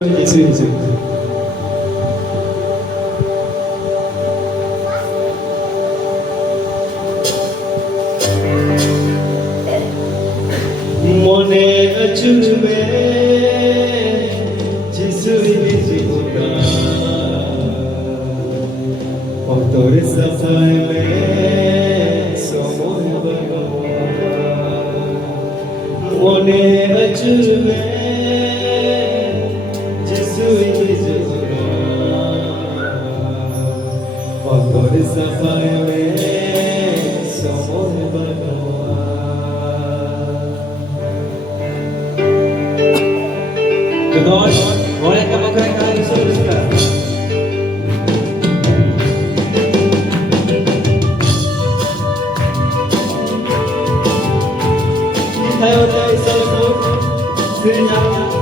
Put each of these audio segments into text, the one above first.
예수 예수 মনে চুবে যিশুই জীবনা অন্তর সফায় মে সময় মনে চুবে যিশুই জীবনা অন্তর সফায় মে সময় Nós, olha que eu vou carregar isso aí, cara. E tá eu daí, isso aí, Senhor.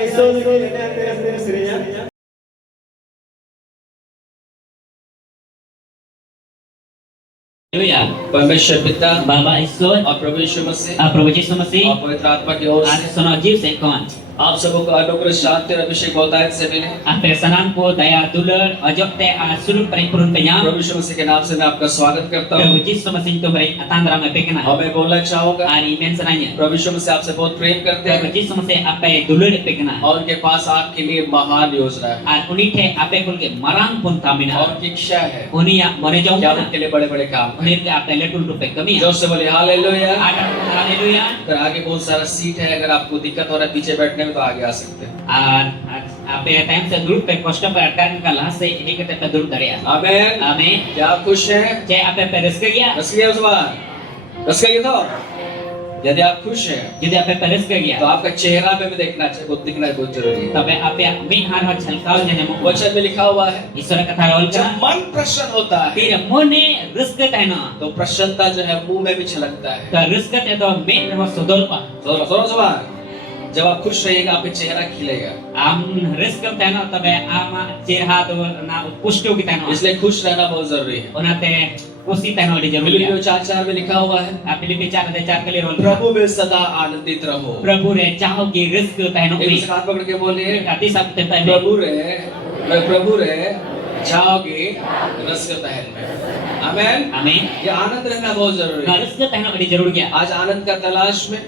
Isol ini ada istrinya. Haleluya. परमेश्वर पिता Bapa Isun, और प्रभु यीशु मसीह Prabhu Yesus Masihi, और पवित्र आत्मा की ओर at से sono jiw sa ikon. आप सबको अनुग्रह शांति और अभिषेक बहुतायत से मिले। At pesanan po daya dulur ojok te sulud paripurun kanya. प्रभु यीशु मसीह के नाम से मैं आपका स्वागत करता हूँ Prabhu Yesus Masihi to beri atandra me pekena. और मैं बोलना चाहूँगा Ari men sananya. प्रभु यीशु मसीह आपसे बहुत प्रेम करते Prabhu हैं Yesus Masihi ape dulur pekena. और उनके पास आपके लिए महान योजना है At uni te ape kulke marang pun और tamina. उनकी इच्छा है Uni ya mone jong क्या na. उनके लिए बड़े बड़े काम करें। Uni ke ape letul rupe kami. जोर से बोले हालेलुया। Ada haleluya. अगर आगे बहुत सारा सीट है, अगर आपको दिक्कत हो रहा है पीछे बैठने में तो आगे आ सकते हैं। Ape time sa dulur pe kosta pe atkan ka lahas se ini kete pe dulur dari. आमीन। Amin. क्या आप खुश हैं? Ce ape peres kaya. रस गया उस बार रस गया तो यदि आप खुश हैं Jadi ape peres kaya. तो आपका चेहरा पे भी देखना चाहिए, बहुत दिखना बहुत जरूरी है। तबे आपे min har ho chalkau jane mo वचन में लिखा हुआ है ईश्वर कथा रोल जब का मन प्रसन्न होता है फिर मोने रिस्क तहना तो प्रसन्नता जो है मुंह में भी छलकता है। तो रिस्क ते तो min हो सुदोल पा सुनो सुनो सुनो, जब आप खुश रहिएगा आपका चेहरा खिलेगा, am रिस्क तहना तबे आमा चेहरा तो ना पुष्टो की तहना इसलिए खुश रहना बहुत जरूरी है। ओनाते पुष्टि तहना दी जरूरी फिलिपियो है 4:4 में लिखा हुआ है फिलिपी 4:4 के लिए रोल प्रभु में सदा आनंदित रहो। प्रभु रे चाहो की रिस्क तहनो एक भी दूसरे हाथ पकड़ के बोलिए काती सब ते तहने प्रभु रे जाओगे रस के तहन में। आमीन। आमीन ये आनंद रहना बहुत जरूरी ना है। रिस्क तहना दी जरूरी है आज आनंद का तलाश में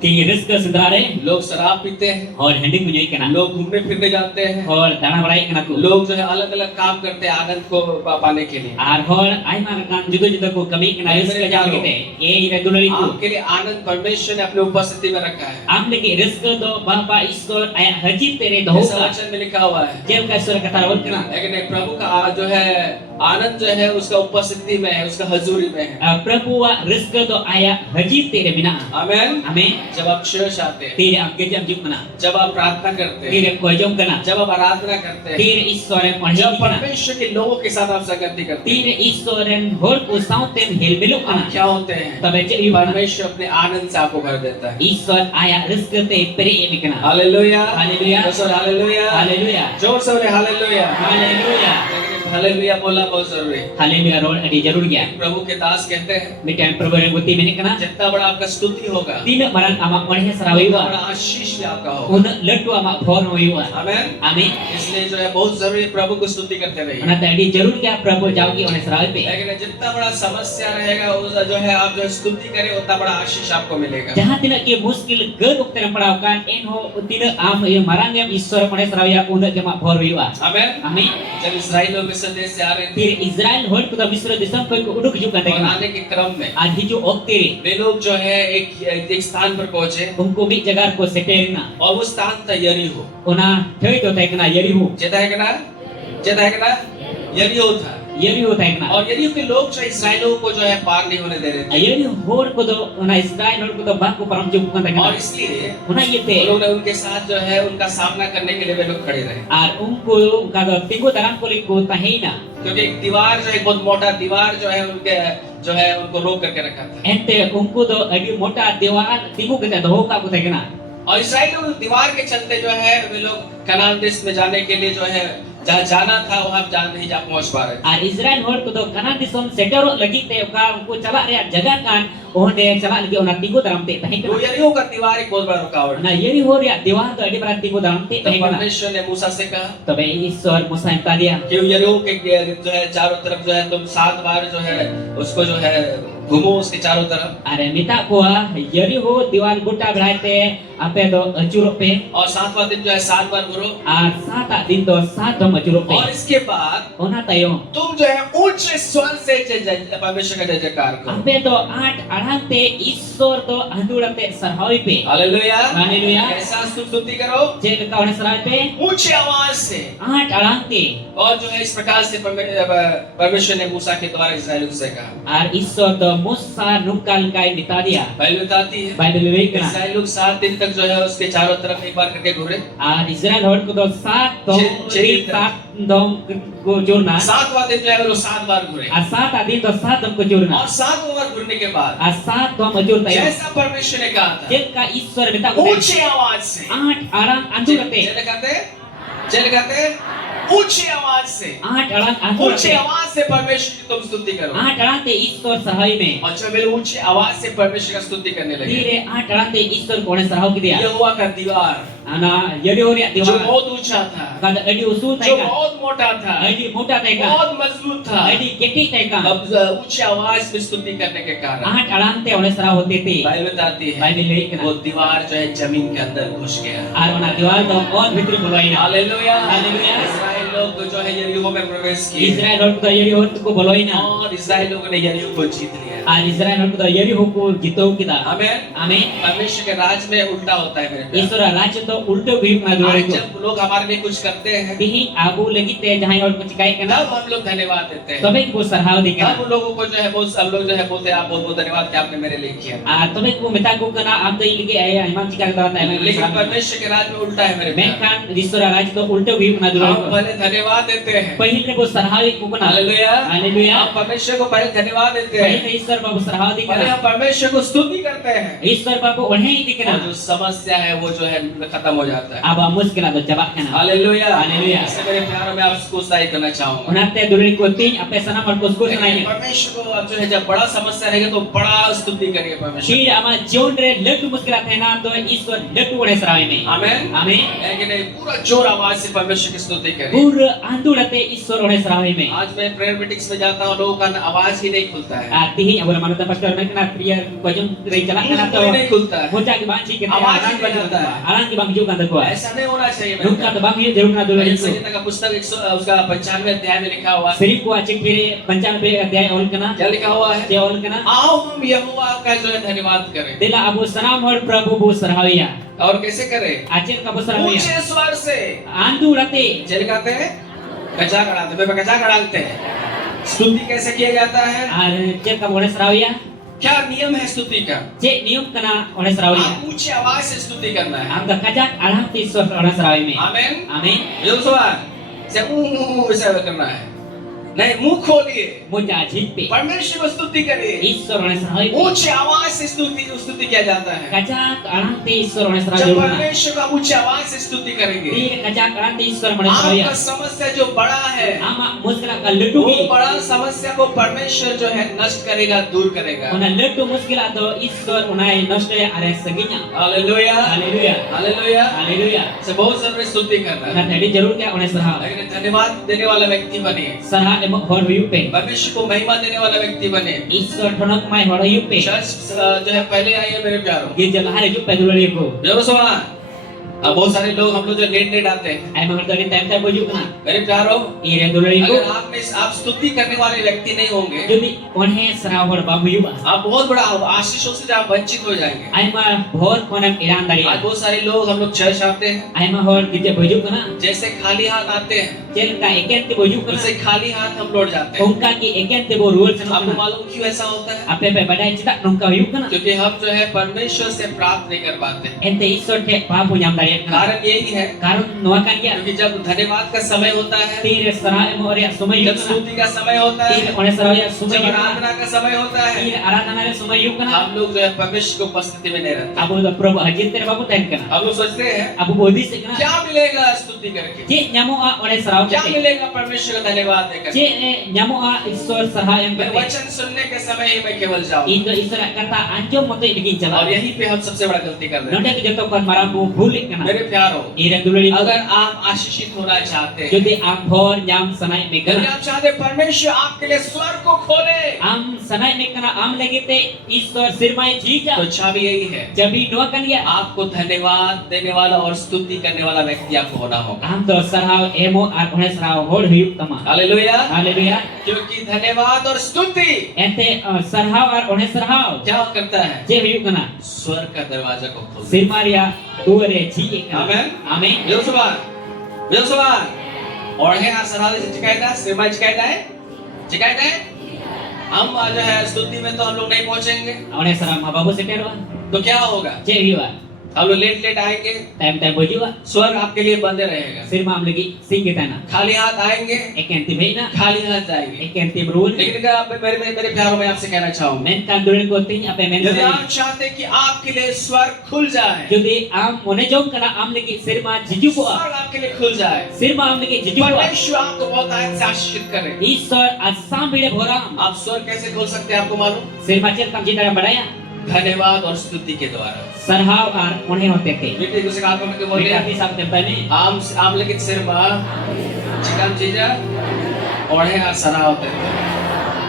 कि रिस्क सुधारे लोग शराब पीते हैं, और हैंडिंग मुझे कहना लोग घूमने फिरने जाते हैं, और दाना बड़ाई कहना को लोग जो है अलग अलग काम करते हैं आनंद को पाने के लिए। आर होर आई मार काम जुदो जुदो को कमी के नाइस का जान के ये इरे दुलरी को आपके लिए आनंद परमेश्वर ने अपने उपस्थिति में रखा है। आम लेके रिस्क तो बाबा ईश्वर आया हजी तेरे दो जैसा वचन में लिखा हुआ है जेल का ईश्वर कथा रोल करना लेकिन प्रभु का जो है आनंद जो है उसका उपस्थिति में है, उसका हजूरी में है। प्रभु वा रिस्क तो आया हजी तेरे बिना आमीन। हमें जब आप चर्च आते हैं, तेरे आपके जब जुकना जब आप प्रार्थना करते हैं, तेरे कोई जम करना जब आप आराधना करते हैं, तेरे ईश्वर पढ़ी जब करना परमेश्वर के लोगों के साथ आप संगति करते हैं, तेरे ईश्वर होर को साउते हेल बिलो आप करना क्या होते हैं? तबे जे परमेश्वर अपने आनंद से आपको भर देता है। ईश्वर आया रिस्क ते परे बिकना हालेलुया हालेलुया हालेलुया हालेलुया जोर से बोले हालेलुया। हालेलुया हालेलुया बोलना बहुत जरूरी है। हालेलुया रोल अड़ी जरूर गया प्रभु के दास कहते हैं मिटान प्रभु रे गुती में कना जितना बड़ा आपका स्तुति होगा तीन मरन आमा पढ़े सरावी उतना हुआ बड़ा आशीष भी आपका होगा। उन लट्टू आमा भोर हुआ आमीन। आमीन इसलिए जो है बहुत जरूरी है प्रभु को स्तुति करते रहिए। अना तड़ी जरूर क्या प्रभु जाओगी उन्हें सरावी पे लेकिन जितना बड़ा समस्या रहेगा उस जो है आप जो है स्तुति करें उतना बड़ा आशीष आपको मिलेगा। जहां तिना के मुश्किल गर उक्तरम पड़ाव कान इन हो तिना आम ये मरंग एम ईश्वर पढ़े सरावी उन के मा भोर हुआ आमीन। आमीन जब इस्राएल लोग मिस्र देश से आ रहे थे फिर इजराइल होड़ को मिस्र देशम को उड़क जो करते और आने के क्रम में आज ही जो ओक्ते रे वे लोग जो है एक स्थान पर पहुंचे उनको भी जगह को सेटेरना और वो स्थान था यरीहो। ओना थई तो तकना यरीहो चेता है ना यरीहो था। यरीहो तकना और यरीहो के लोग जो इस्राएलियों को जो है पार नहीं होने दे रहे थे यरी होड़ को तो ओना इजराइल होड़ को तो बाको परम जो को तकना और इसलिए ओना ये ते वो लोग ने उनके साथ जो है उनका सामना करने के लिए वे लोग खड़े रहे और उनको उनका तो तिगो तरम को लिखो तहीना क्योंकि एक दीवार जो है बहुत मोटा दीवार जो है उनके जो है उनको रोक करके रखा था। एंते उनको तो अड़ी मोटा दीवार तिगो के तो होका को तकना और इस्राएल लोग दीवार के चलते जो है वे लोग कनान देश में जाने के लिए जो है जहाँ जाना था वहाँ नहीं जा पहुँच पा रहे थे। और इजराइल होड़ को तो कनान दिसोम सेटरो लगी ते का उनको चला रे जगह कान ओने चला लगी ओना तिगो तरम ते तही तो यरीहो का दीवार एक बहुत बड़ा रुकावट ना यरी होड़ या दीवार तो अड़ी बड़ा तिगो तरम ते तो तही परमेश्वर ने मूसा से कहा तबे ईश्वर मूसा ने कहा दिया कि यरीहो के जो है चारों तरफ जो है तुम 7 बार जो है उसको जो है घूमो उसके चारों तरफ। अरे मिता को यरी हो दीवार गुट्टा बढ़ाते आपे तो अचूरो पे और 7वां दिन जो है 7 बार घूरो और 7 दिन तो 7 दम अचूरो पे और इसके बाद ओना तयो तुम जो है ऊंचे स्वर से परमेश्वर का जय जयकार करो। आपे तो 8 अड़ांते ईश्वर तो अंदुड़ते सरहावी पे हालेलुया हालेलुया कैसा स्तुति करो जे का उन्हें सरहावी पे ऊंची आवाज से 8 अड़ांते और जो है इस प्रकार से परमेश्वर ने मूसा के द्वारा इस्राएलियों से कहा और ईश्वर तो मूसा नुकाल का बिता दिया बाइबल बताती है बाइबल में कहना इस्राएल लोग 7 दिन तक जो है उसके चारों तरफ एक बार करके घूरे और इजराइल होड़ को तो 7 तो छह- 7 दम को जोड़ना 7वां दिन जो है वो 7 बार घूरे और 7 दिन तो 7 दम को जोड़ना और 7वां बार घूरने के बाद asat tuam ajur tayo. जैसा परमेश्वर ने कहा था, Jelka Iswar meta ko ऊंचे आवाज से, 8 arang andurate. जल कहते ऊंची आवाज से, 8 arang ऊंची andurate. आवाज से परमेश्वर की तुम स्तुति करो। 8 arang te Iswar sahay me. और जब वे ऊंची आवाज से परमेश्वर का स्तुति करने लगे, Dire 8 arang te Iswar ko ne sarhaw ki dia. यहोवा का दीवार Ana yadi ore जो diwa. बहुत ऊंचा था, Kada adi usul जो taika. बहुत मोटा था, Adi mota taika. बहुत मजबूत था, Adi keti taika. अब ऊंची आवाज में स्तुति करने के कारण 8 arang te one sarhaw hote te. Bible बताती है Bible lay वो kana. दीवार जो है जमीन के अंदर घुस गया। Ar ona diwar to on bhitri boloina. Hallelujah. Hallelujah. Israel लोग जो है यरीहो में प्रवेश किए Israel hor ko yari hor ko boloina. और इस्राएल लोगों ने यरीहो को जीत लिया। Ar Israel hor ko yari hor ko jitau kita. आमीन। Amen. परमेश्वर के राज में उल्टा होता है मेरे प्यारे। Iswar raj to ulto bhi na dore आज ko. जब लोग हमारे लिए कुछ करते हैं, Tihi abu lagi te jahan hor ko chikai kana. तब हम लोग धन्यवाद देते हैं। Tobe ko sarhaw di तब kana. उन लोगों को जो है बहुत सब लोग जो है बोलते हैं आप बहुत बहुत धन्यवाद कि आपने मेरे लिए किया। Ar tobe ko meta ko kana am to ilgi ay imam chikai ta ta लेकिन imam. परमेश्वर के राज में उल्टा है मेरे प्यारे। Menkan Iswar raj to ulto bhi na dore हम ko. पहले धन्यवाद देते हैं। Pahile ko sarhaw ko kana. Hallelujah. Hallelujah. हम परमेश्वर को पहले धन्यवाद देते हैं। Pahile Iswar babu sarhaw di पहले kana. हम परमेश्वर को स्तुति करते हैं। Iswar babu onhe di और kana. जो समस्या है वो जो है खत्म हो जाता है। Aba muskila to jabak kana. Hallelujah. Hallelujah. इससे मेरे प्यारों में आपको उत्साहित करना चाहूंगा। Onate dure ko tin ape sana mar ko skul लेकिन sanai. परमेश्वर को अब जो है जब बड़ा समस्या रहेगा तो बड़ा स्तुति करिए परमेश्वर। Shir ama जीवन रे लटू मुश्किल थे ना तो ईश्वर लटू वड़े सराय में आमीन। आमीन है कि नहीं? पूरा जोर आवाज से परमेश्वर की स्तुति करिए। पूर आंदोलते ईश्वर वड़े सराय में आज मैं प्रेयर मीटिंग्स में जाता हूँ, लोगों का आवाज ही नहीं खुलता है। आती ही अब मानो तो पास्टर में ना प्रियर कोजम रे चला ना तो मुंह नहीं खुलता है। मुचा की बात ठीक है आवाज ही नहीं आता है। आराम की बात जो कर दको ऐसा नहीं होना चाहिए मेरे दुख का तो बात ये जरूर ना दुलो प्यारे। संगीता का पुस्तक उसका 95वें अध्याय में लिखा हुआ है। श्री को अच्छे फिर 95 अध्याय और कना क्या लिखा हुआ है? जे और कना आओ हम यहोवा का जो है धन्यवाद करें। दिला अब सलाम और प्रभु वो सराविया और कैसे करें? आचेन का वो सराविया ऊंचे स्वर से आंदोलते जल गाते हैं, गजा गड़ाते हैं, गजा गड़ाते हैं। स्तुति कैसे किया जाता है? और चेन का वड़े सराविया क्या नियम है स्तुति का? जे नियम कना वड़े सराविया आप ऊंची आवाज से स्तुति करना है। हम तो कजाक आराम से ईश्वर वड़े सराय में आमीन। आमीन ये सवाल से ऐसा करना है नहीं, मुंह खोलिए, मुझा जीत पे परमेश्वर को स्तुति करिए। ईश्वर वड़े सराय में ऊंची आवाज से स्तुति किया जाता है। कजाक आराम से ईश्वर वड़े सराय जब जोड़ना परमेश्वर का ऊंची आवाज से स्तुति करेंगे, तीर कजाक आराम से ईश्वर वड़े सराय आपका समस्या जो बड़ा है, आमा मुश्किल का लट्टू वो भी बड़ा समस्या को परमेश्वर जो है नष्ट करेगा, दूर करेगा। उन्हें लट्टू मुश्किल तो ईश्वर उन्हें नष्ट अरे सगिया हालेलुया, हालेलुया हालेलुया। हालेलुया से बहुत जरूरी स्तुति करना है। उन्हें थैली जरूर क्या उन्हें सराह लेकिन धन्यवाद देने वाला व्यक्ति बने, सराह एवं और हुई पे परमेश्वर को महिमा देने वाला व्यक्ति बने। ईश्वर ठनक माय हो रही पे चर्च जो है पहले आई है मेरे प्यारों। ये जगह है जो पैदल को देखो सवाल, अब बहुत सारे लोग हम लोग जो लेट आते हैं आई मगर तो टाइम टाइम बोझू ना मेरे प्यारों। ये रे दुलड़ी को अगर आप स्तुति करने वाले व्यक्ति नहीं होंगे, जो भी उन्हें सराह और बाबू युवा आप बहुत बड़ा आशीषों से आप वंचित हो जाएंगे। आई मा भोर कोनम ईरानदारी आज बहुत सारे लोग हम लोग चर्च आते हैं, आई मा और दीजे बोझू को ना जैसे खाली हाथ आते हैं, जेल का एकेंत बोझू को वैसे ना खाली हाथ हम लौट जाते हैं। उनका की एकेंत वो रूल्स आपको ना मालूम क्यों ऐसा होता है? आपे पे बड़ा चिता उनका युग ना क्योंकि हम जो है परमेश्वर से प्राप्त नहीं कर पाते। एंते ईश्वर के बाबू नामदारी का कारण यही है कारण नवाकान किया क्योंकि जब धन्यवाद का समय होता है, तीर सराय और या समय जब युग ना स्तुति का समय होता है, तीर उन्हें सराय या समय जब युग ना आराधना का समय होता है, तीर आराधना रे समय युग ना हम लोग जो है परमेश्वर की उपस्थिति में नहीं रहते। अब वो प्रभु अजित तेरे बाबू तैन करना हम लोग सोचते हैं अब बोधी से करना क्या मिलेगा स्तुति करके, जे न्यामो आ उन्हें सराव क्या करते मिलेगा परमेश्वर का धन्यवाद देकर। जे न्यामो आ ईश्वर सराय मैं करते वचन सुनने के समय ही मैं केवल जाऊं, इन ईश्वर कथा अंजो मत इनकी चला और यहीं पे हम सबसे बड़ा गलती कर रहे नोटे हैं। के जतो कर मारा वो भूल करना मेरे प्यारों, ये दुलड़ी अगर आप आशीषित होना चाहते हैं, यदि आप भोर जाम सनाई में यदि करना आप चाहते हैं परमेश्वर आपके लिए स्वर को खोले, आम सनाई में करना आम लगे ते ईश्वर सिरमाई जी जा तो चाबी यही है, जब भी नुआ कर लिया आपको धन्यवाद देने वाला और स्तुति करने वाला व्यक्ति आपको होना होगा। आम तो सराव एमो और उन्हें सराव होड़ हुई तमा हालेलुया। हालेलुया क्योंकि धन्यवाद और स्तुति एते सराव और उन्हें सराव क्या करता है? जे हुई करना स्वर का दरवाजा को खोलता है। सिरमारिया दुअरे जी करना आमेन। आमीन बेसुबान और है आसराले से चिकायदा श्रीमान चिकायदा है हम जो है स्तुति में तो हम लोग नहीं पहुंचेंगे, उन्हें सराव मां बाबू से टेरवा तो क्या होगा? जे हुआ हम लोग लेट लेट आएंगे, Time baju स्वर्ग आपके लिए बंद रहेगा। sirma am lagi sing kita na. खाली हाथ आएंगे, Eken tim na. खाली हाथ जाएंगे। Eken tim rule. लेकिन अगर आप मेरे प्यारों में आपसे कहना चाहूंगा, Men kan dulin ko ting apa men. यदि आप चाहते हैं कि आपके लिए स्वर्ग खुल जाए, Jadi am mone jom kana am lagi sirma jiju ko. स्वर्ग आपके लिए खुल जाए, Sirma am lagi jiju ko. परमेश्वर आपको बहुत आयत से आशीषित करे। Isor asam bide boram. आप स्वर्ग कैसे खोल सकते हैं आपको मालूम? Sirma cel kam jidara badaya. धन्यवाद और स्तुति के द्वारा। Sarhaw ar one hote ke. बेटे दूसरे हाथ पकड़ के बोलिए, Mereka bisa tempani. आम लेकिन सिर मां चिकन चीजा और है सरा होते हैं।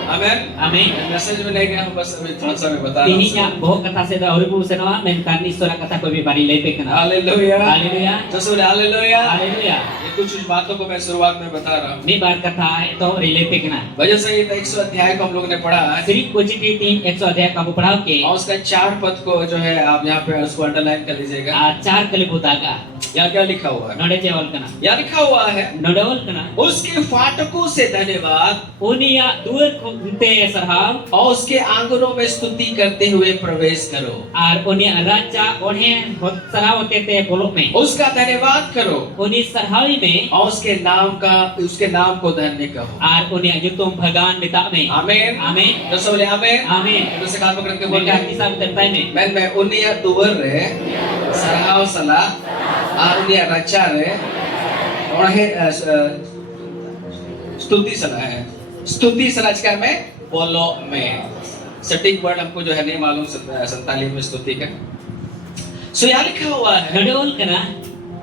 आमीन। Amin. मैसेज में नहीं गया हूं, बस अभी थोड़ा सा मैं बता रहा हूं। Tihinya boh kata seda oribu senawa men kan isora kata ko bi bari lepe kana. Hallelujah, Haleluya. तो सुन हालेलुया। Haleluya. ये कुछ बातों को मैं शुरुआत में बता रहा हूं। Ni bar kata itu rilepe kana. वजह से ये 100 अध्याय को हम लोग ने पढ़ा Sri Kociti 3 100 kamu पढ़ाओ के और उसका 4 पद को जो है आप यहाँ पे उसको अंडरलाइन कर लीजिएगा। 4 kali butaga. यहाँ क्या लिखा हुआ है? Node cewal kana. यहाँ लिखा हुआ है, Nodewal kana. उसके फाटकों से धन्यवाद Unia duer kunte sarhaw और उसके आंगनों में स्तुति करते हुए प्रवेश करो। ar unia raja onhe sarhaw tete bolok में. उसका धन्यवाद करो Uni sarhawi में और उसके नाम को धन्य कहो। ar unia jutum bhagan bita में. आमीन। Amin. तो बोले आमीन। Amin. तो से हाथ पकड़ के Mereka बोले, bisa mentempai में. मैं उन्हीं दुवर रे सराहाव सला और उन्हीं रचा रे और है स्तुति सला है। स्तुति सला इसका में बोलो में सटीक वर्ड हमको जो है नहीं मालूम संताली में स्तुति का। सो यहाँ लिखा हुआ है, Nodewal kana.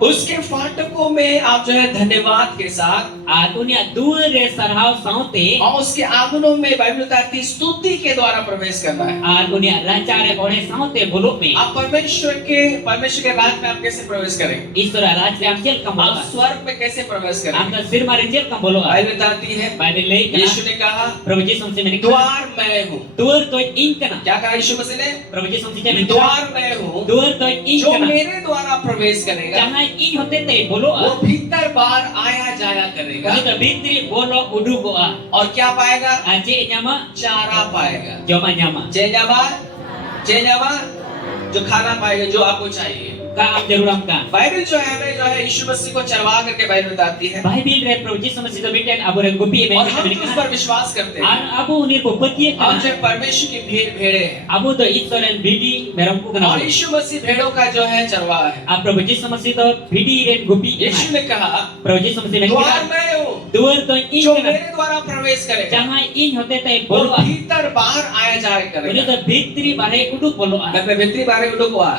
उसके फाटकों में आप जो है धन्यवाद के साथ Ar unia duer sarhaw saute और उसके आंगनों में बाइबल बताती है स्तुति के द्वारा प्रवेश करना है। ar unia raja re onhe saute bolok में. आप परमेश्वर के राज में आप कैसे प्रवेश करेंगे? Isora raj re amjel kam आप bolok. स्वर्ग में कैसे प्रवेश करेंगे? Amda sirma rinjel kam bolok. Bible बताती है, Bible lei kana. यीशु ने कहा Prabhu Yesus Masih menikah. द्वार मैं हूँ। Duer toy in kana. क्या कहा यीशु मसीह ने? Prabhu Yesus Masih menikah. द्वार मैं हूँ, Duer toy in जो kana. मेरे द्वारा प्रवेश करेगा Jangan in hote te bolok. वो भीतर बाहर आया जाया करेगा Kami ke bitri bolok udu boa. और क्या पाएगा? Aje nyama, चारा पाएगा। joma nyama. चेन्यामा जो खाना पाएगा जो आपको चाहिए। Ka am jaruram ka. Bible जो है हमें जो है यीशु मसीह को चरवा करके बाइबल बताती है Bible re Prabhu Yesus Masih do bitan abu re gupi e और हम तो उस menikah. पर विश्वास करते हैं। Ar abu unir bopati हम kana. जो है परमेश्वर की भेड़े हैं Abu to isoren bidi merampu kana. और यीशु मसीह भेड़ों का जो है चरवा है। A Prabhu Yesus Masih do bidi re gupi e Yeshu kana. ने कहा Prabhu Yesus Masih द्वार menikah. मैं हूँ, Duer toy in जो kana. मेरे द्वारा प्रवेश करेगा Jangan in hote te वो bolok. भीतर बाहर आया जाया Ini करेगा। to bitri bare udu bolok. मैं भीतरी बारे उठो हुआ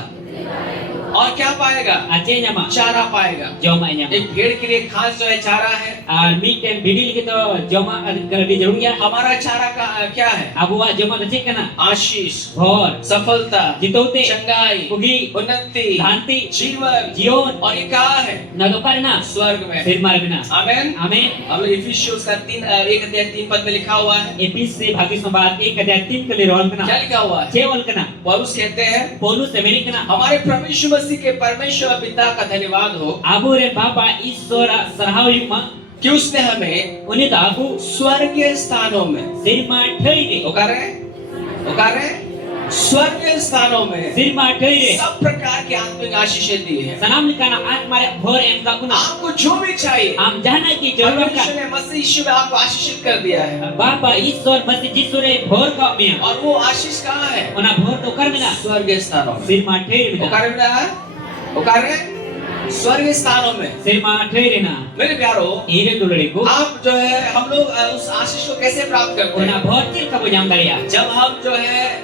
और क्या पाएगा? Aje nyama, चारा पाएगा। joma nyama. एक भेड़ के लिए घास जो है चारा है। Ar miten bidi gitu joma kalau di jarumnya. हमारा चारा का क्या है? Abu wa joma recik kana. आशीष, Bor, सफलता, jitote, चंगाई, pugi, उन्नति, dhanti, जीवन jion, और ये कहाँ है? nagoparna. स्वर्ग में। Firman bina. आमीन। Amin. हम लोग इफिसियंस का 1:3 पद में लिखा हुआ है। Epis se bagi sobat 1:3 kali roll क्या kana. लिखा हुआ है? Cewal kana. पौलुस कहते हैं, Paulus semeni kana. हमारे प्रभु यीशु मसीह के परमेश्वर पिता का धन्यवाद हो Abu re bapa isora sarhawi ma. कि उसने हमें Uni ta abu स्वर्गीय स्थानों में sirma thai de. उकारे स्वर्गीय स्थानों में Sirma thai de. सब प्रकार की आत्मिक आशीषें दी है। Sanam kana atma re bhor em ka kuna. आपको जो भी चाहिए Am jana ki jarurat परमेश्वर ka. ने मसीह यीशु में आपको आशीषित कर दिया है। Bapa isor masih jisure bhor ka miya. और वो आशीष कहाँ है? Ona bhor to kar mina. स्वर्गीय स्थानों में। Sirma thai mina. उकारे स्वर्गीय स्थानों में। Sirma thai na. मेरे प्यारो, Ire duluriku. आप जो है हम लोग उस आशीष को कैसे प्राप्त करते Ona हैं? bhor til ka bujang daria. जब हम जो है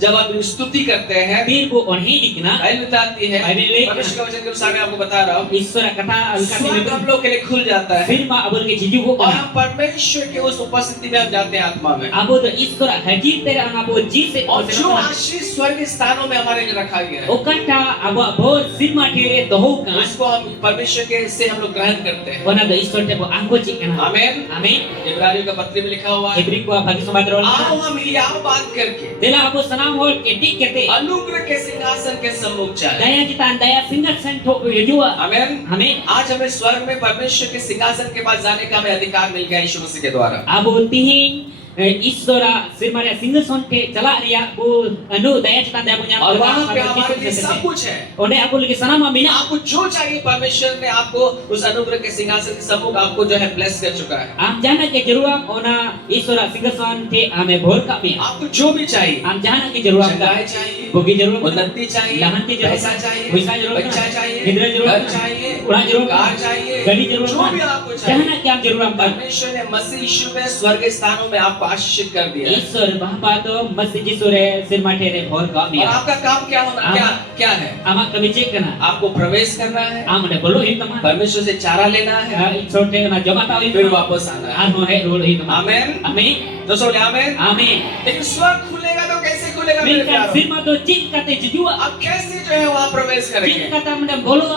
जब हम स्तुति करते हैं Pir ko onhi dikna. Bible बताती है, बाइबल परमेश्वर के वचन के अनुसार मैं आपको बता रहा हूँ, Isora kata alka स्वर्ग हम ni. लोग के लिए खुल जाता है Sirma abul ke jiju ko और kana. हम परमेश्वर के उस उपस्थिति में हम जाते हैं आत्मा में। Abu to isora hajir tere ang abu jise. और जो आशीष स्वर्ग स्थानों में हमारे लिए रखा गया है Okata abu bhor sirma tere dohu kan. उसको हम परमेश्वर के से हम लोग ग्रहण करते हैं। Ona do isor te bo angko chik kana. आमीन। Amin. इब्रानियों का पत्र में लिखा हुआ है, Hebrew ko bagi sobat roll. आओ हम हियाव बात करके Dela abu sanam hol ketik kete. अनुग्रह के सिंहासन के सम्मुख जाए। Daya jitan daya finger sen thok yujua. आमीन। Amin. आज हमें स्वर्ग में परमेश्वर के सिंहासन के पास जाने का हमें अधिकार मिल गया यीशु मसीह के द्वारा। Abu tihing ईश्वरा सिरमारे सिंहासन के चला रिया वो अनु दया चितान दया पुnya और वहाँ पे हमारे लिए सब कुछ है। ओने aku lagi sanama mina आपको जो चाहिए परमेश्वर ने आपको उस अनुग्रह के सिंहासन के सम्मुख आपको जो है ब्लेस कर चुका है। am jana ke jaruam ona ईश्वरा सिंहासन के ame bhor ka mi आपको जो भी चाहिए, am jana ke jaruam ka जगह चाहिए, bogi jaruam उन्नति चाहिए, lahanti jaruam पैसा चाहिए, पैसा jaruam बच्चा चाहिए, गिदरा jaruam घर चाहिए, उड़ा jaruam कार चाहिए, गाड़ी jaruam जो भी आपको चाहिए, jana ke am jaruam ka परमेश्वर ने मसीह यीशु में स्वर्ग स्थानों में आपको आशीषित कर दिया है। ईश्वर बापा तो masih jisure sirmate re bhor ka mi और आपका काम क्या होना क्या है? ama kami cek kana आपको प्रवेश करना है, am ade bolu hi tama परमेश्वर से चारा लेना है, छोटे ना जमा ताऊ फिर वापस आना है। anu he role hi tama amen. amin तो बोले आमेन। amin लेकिन स्वर्ग खुलेगा तो कैसे खुलेगा मेरे Minkan प्यारों? firma to cik kate jujua आप कैसे जो है वहाँ प्रवेश cik करेंगे? kata mendam bolu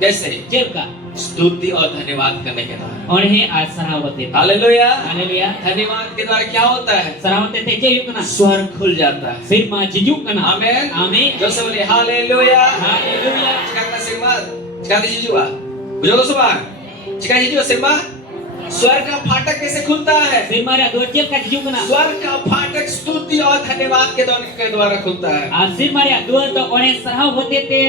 कैसे? jebka स्तुति और धन्यवाद करने के द्वारा। और हे आज सरावते हालेलुया। हालेलुया धन्यवाद के द्वारा क्या होता है? सरावते ते जे yukna स्वर्ग खुल जाता है। firma jujukna आमेन। amin जो सब बोले hallelujah. haleluya Jika firma, jika dijua. Bujo semua. Jika dijua firma, स्वर्ग का फाटक कैसे खुलता है? firma ra do jel ka jujukna स्वर्ग का फाटक स्तुति और धन्यवाद के द्वारा खुलता है। a firma ra do to ore sarawote te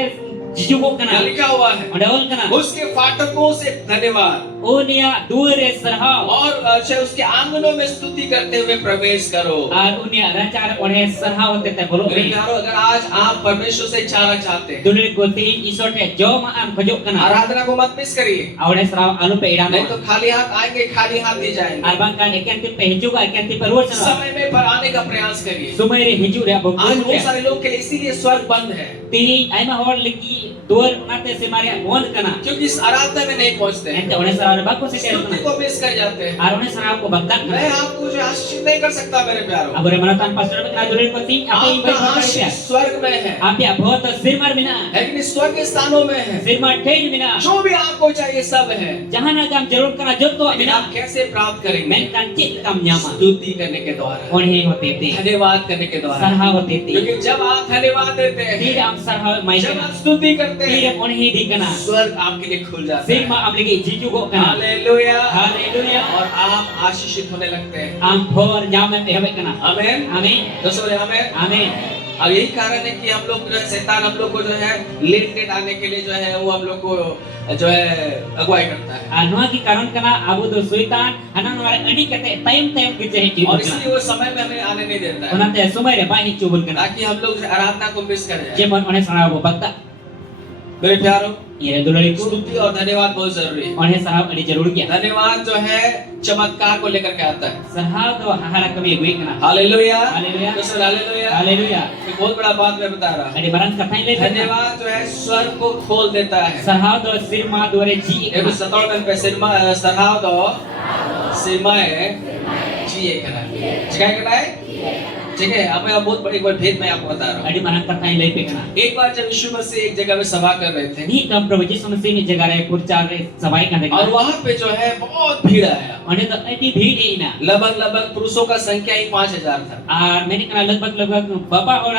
jujukna क्या लिखा हुआ है? ode ol kana उसके फाटकों से धन्यवाद onia duare saraw और अच्छा उसके आंगनों में स्तुति करते हुए प्रवेश करो। ar unia racar ore sarawote te bolu मेरे ni प्यारों, अगर आज आप परमेश्वर से चारा चाहते हैं, dulu goti isote joma am khojukna आराधना को मत मिस करिए। ore saraw alu pe irano नहीं तो खाली हाथ आएंगे, खाली हाथ ही जाएंगे। Abangkan ikanti pehijuga ikanti perwacana. समय में पर आने का प्रयास करिए। Sumere hiju rea आज bogun बहुत rea. सारे लोग के लिए इसीलिए स्वर्ग बंद है, Ti aima hor lagi duar nate se mare mon kana. क्योंकि इस आराधना में नहीं पहुंचते हैं, Ente one sara bako se स्तुति teruna. को मिस कर जाते हैं। Arone sara ko bagdak मैं kana. आपको जो आशीष नहीं कर सकता मेरे प्यारों। Abore manatan pastor bekna dulur ko ti apa आपका ibai आशीष bakaya. स्वर्ग में है, Apya bahut sirmar mina. लेकिन इस स्वर्ग के स्थानों में है। Sirmar tej mina. जो भी आपको चाहिए सब है, Jahan na kam jarur kana job to लेकिन mina. आप कैसे प्राप्त करेंगे? Men kan cik kam nyama. स्तुति करने के द्वारा, One he hote te. धन्यवाद करने के द्वारा। Sarha hote te. क्योंकि जब आप धन्यवाद देते Ti हैं, am sarha mai जब kana. आप स्तुति करते Ti हैं, one he di kana. स्वर्ग आपके लिए खुल जाता है। Sirma am lagi jiju ko kana. Hallelujah. Haleluya. और आप आशीषित होने लगते हैं। Am bhor nyama te habe kana. Amen. Amin. दोस्तों बोले आमेन। Amin. अब यही कारण है कि हम लोग जो है शैतान हम लोग को जो है लेट डेट आने के लिए जो है वो हम लोग को जो है अगुवाई करता है, Noa ki karon kana abu do suitan hanan ware ani kate time ke jehe और jibu इसलिए kana. वो समय में हमें आने नहीं देता है, Ona te sumai re bahi chubul kana. ताकि हम लोग आराधना को मिस करें। Jemon one sara bo bagda. मेरे प्यारों, Ire dulari ku स्तुति और धन्यवाद बहुत जरूरी है। one sara ani jarur kya. धन्यवाद जो है चमत्कार को लेकर के आता है। Sarha do hahara kami gui kana. Hallelujah. Hallelujah. दोस्तों हालेलुया। Haleluya. एक बहुत बड़ा बात मैं बता रहा हूँ। Adi barang katain le kana. धन्यवाद जो है स्वर्ग को खोल देता है। Sarha do sirma duare ji एक kana. सतोड़ में पैसे सरहाव दो सीमाएं जी एक है, जगह करना है, ठीक है। अब मैं बहुत बड़ी भेद मैं आपको बता रहा हूँ। Adi barang katain le pe kana. एक बार जब यीशु मसीह एक जगह में सभा कर रहे थे, Ni kam Prabhu Yesus Masih ni jaga re purchar re sabai kana. और वहाँ पे जो है बहुत भीड़ आया, One to ati bhid e ina. लगभग पुरुषों का संख्या ही 5000 था, और मैंने कहा लगभग बाबा और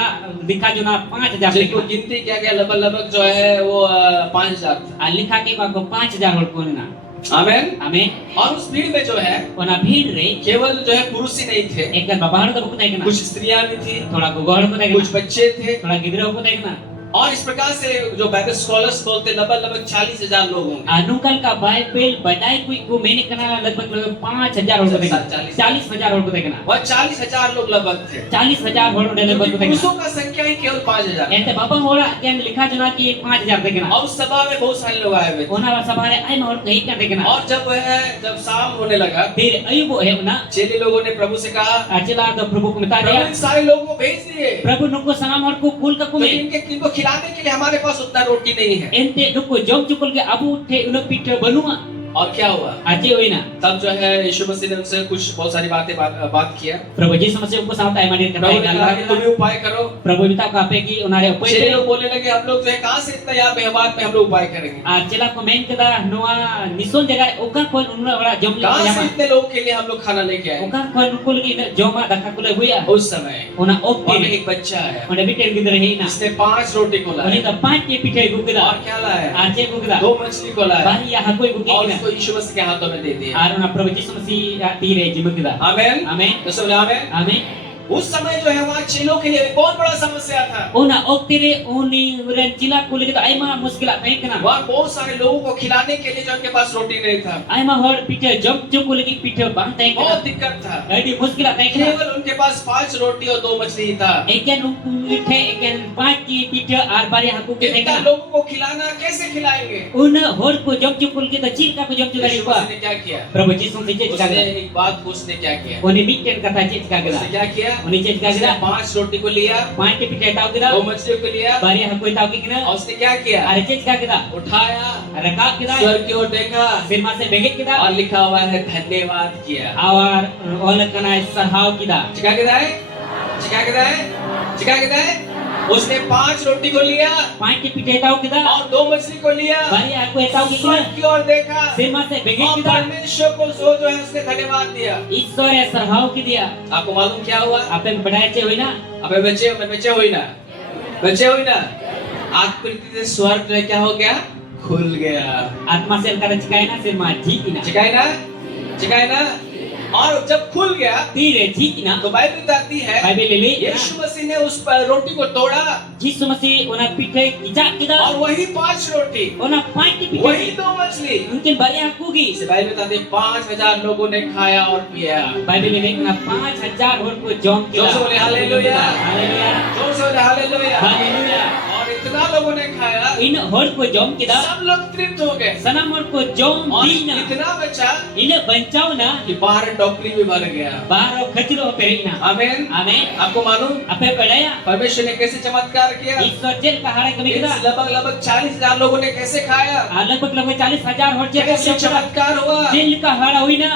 लिखा जो ना 5000 जिनको गिनती किया गया लगभग जो है वो 5000 था। लिखा के बाको 5000 और कौन ना आमेन। हमें और उस भीड़ में जो है ओना भीड़ रे केवल जो है पुरुष ही नहीं थे, एक बाबा हर तो बुक देखना कुछ स्त्रियां भी थी, थोड़ा गोगोड़ को देखना कुछ बच्चे थे, थोड़ा गिदरा को देखना और इस प्रकार से जो बाइबल स्कॉलर्स बोलते लगभग 40000 लोग होंगे। अनुकल का बाइबल बताई कोई को मैंने कहा लगभग 5000 और को देखना 40000 और को देखना और 40000 लोग लगभग थे, 40000 और लगभग को देखना पुरुषों का संख्या ही केवल 5000। एंते बाबा होरा क्या लिखा जो ना कि 5000 देखना और उस सभा में बहुत सारे लोग आए हुए थे, ओना सभा रे आई और कहीं का देखना और जब शाम होने लगा, फिर अयुब है ना चेले लोगों ने प्रभु से कहा, अचला तो प्रभु को बता प्रभु दिया इन सारे लोगों को भेज दिए, प्रभु नुको सलाम और को कुल का तो कुमे इनको खिलाने के लिए हमारे पास उतना रोटी नहीं है। एंते नुको जम चुकल के अबू उठे उन पीठ बनुआ और क्या हुआ, आजे होई ना तब जो है यीशु मसीह ने उनसे कुछ बहुत सारी बात किया। प्रभु जी समझे उनको साथ आए माने प्रभु ने कहा कि तुम भी उपाय करो। प्रभु बिता कापे की उनारे उपाय चेले लोग बोलने लगे, हम लोग जो है कहां से इतना यहाँ व्यवहार में हम लोग उपाय करेंगे, चला को मेन कदा नोआ निसोन जगह ओका कोन उनरा वाला जम ले कहां से जामा इतने लोगों के लिए हम लोग खाना लेके आए। ओका कोन कुल की जमा दका कुल हुआ उस समय ओना और ओके एक बच्चा आया, ओने बिटेर गिदर ही ना इसने 5 रोटी को ओने लाया तो 5 के पीठे गुगला और क्या लाया, आजे गुगला 2 मछली को लाया बाही या कोई गुगी और ना उसको को यीशु मसीह के हाथों में दे दिया। Ar una Prabhu Yesus Masih tire jimu kita. आमीन Amen. तो सब बोले आमीन। Amen. उस समय जो है वहाँ चेलों के लिए बहुत बड़ा समस्या था। Una oktire uni uran cila kuli kita aima muskil tahu kena. वहाँ बहुत सारे लोगों को खिलाने के लिए जो उनके पास रोटी नहीं था, Aima hor pita jom jom kuli ki pita bang tahu बहुत kena. दिक्कत था। Adi muskil tahu kena. केवल उनके पास 5 रोटी और 2 मछली ही था। Eken ukite eken पांच की pita ar bari haku kita इतना kena. लोगों को खिलाना कैसे खिलाएंगे? Una hor ko jom jom kuli kita cil ka ko jom jom dari यीशु pa. मसीह ने क्या किया? Prabhu Yesus Masih उसने cakap. एक बात को उसने क्या किया? Uni mitten kata cik उसने kata. क्या किया? Uni cik उसने kata. 5 रोटी को लिया, पांच की pita tahu 2 kita. मछलियों को लिया Bari haku tahu kena. और उसने क्या किया? Are cik kita. उठाया, Rakap kita. स्वर्ग की ओर देखा Firman se begit kita. और लिखा हुआ है धन्यवाद किया। Awar oleh kena sarhau kita. चिका के दाए, चिका के दाए, चिका के दाए। उसने 5 रोटी को लिया पांच की pita tahu kita. और 2 मछली को लिया, Bari aku tahu स्वर्ग kita. की ओर देखा Firman se begit और kita. परमेश्वर को जो है उसने धन्यवाद दिया। ईश्वर है सरहाव की दिया. आपको मालूम क्या हुआ? आपे बढ़ाए चे हुई ना. अबे बच्चे हुई ना, बच्चे हुई ना। आत्मरीति से स्वर्ग जो है क्या हो गया? खुल गया। आत्मा से कर चिकाए ना सिर मां जी की ना. चिकाई ना, चिकाई ना। और जब खुल गया तीरे जी की ना. तो बाइबल बताती है बाइबल ले ले. यीशु मसीह ने उस रोटी को तोड़ा यीशु मसीह उन्हें पीठे किजाक किदा. और वही 5 रोटी, उन्हें पांच की वही पीठे. 2 मछली, उनके बड़े आंखों इसे बाइबल बताती है 5000 लोगों ने खाया और पिया। बाइबल ले लेना 5000 और को जॉम किया. जोर से बोले हालेलुया, हालेलुया. जोर से बोले हालेलुया। हालेलुया. और इतना लोगों ने खाया, इन होर को जॉम किदा. सब लोग तृप्त हो गए सनम और को जॉम और दी ना. इतना बचा इन्हें बचाओ ना. कि 12 टोकरी भी भर गया। बाहर और खचरो पेरी ना. आमीन। आमीन. आपको मालूम आपे बढ़ाया. परमेश्वर ने कैसे चमत्कार किया? ईश्वर जेल का हारे कमी किदा. लगभग 40,000 लोगों ने कैसे खाया? लगभग 40,000 और कैसे चमत्कार हुआ? जेल का हारा हुई ना.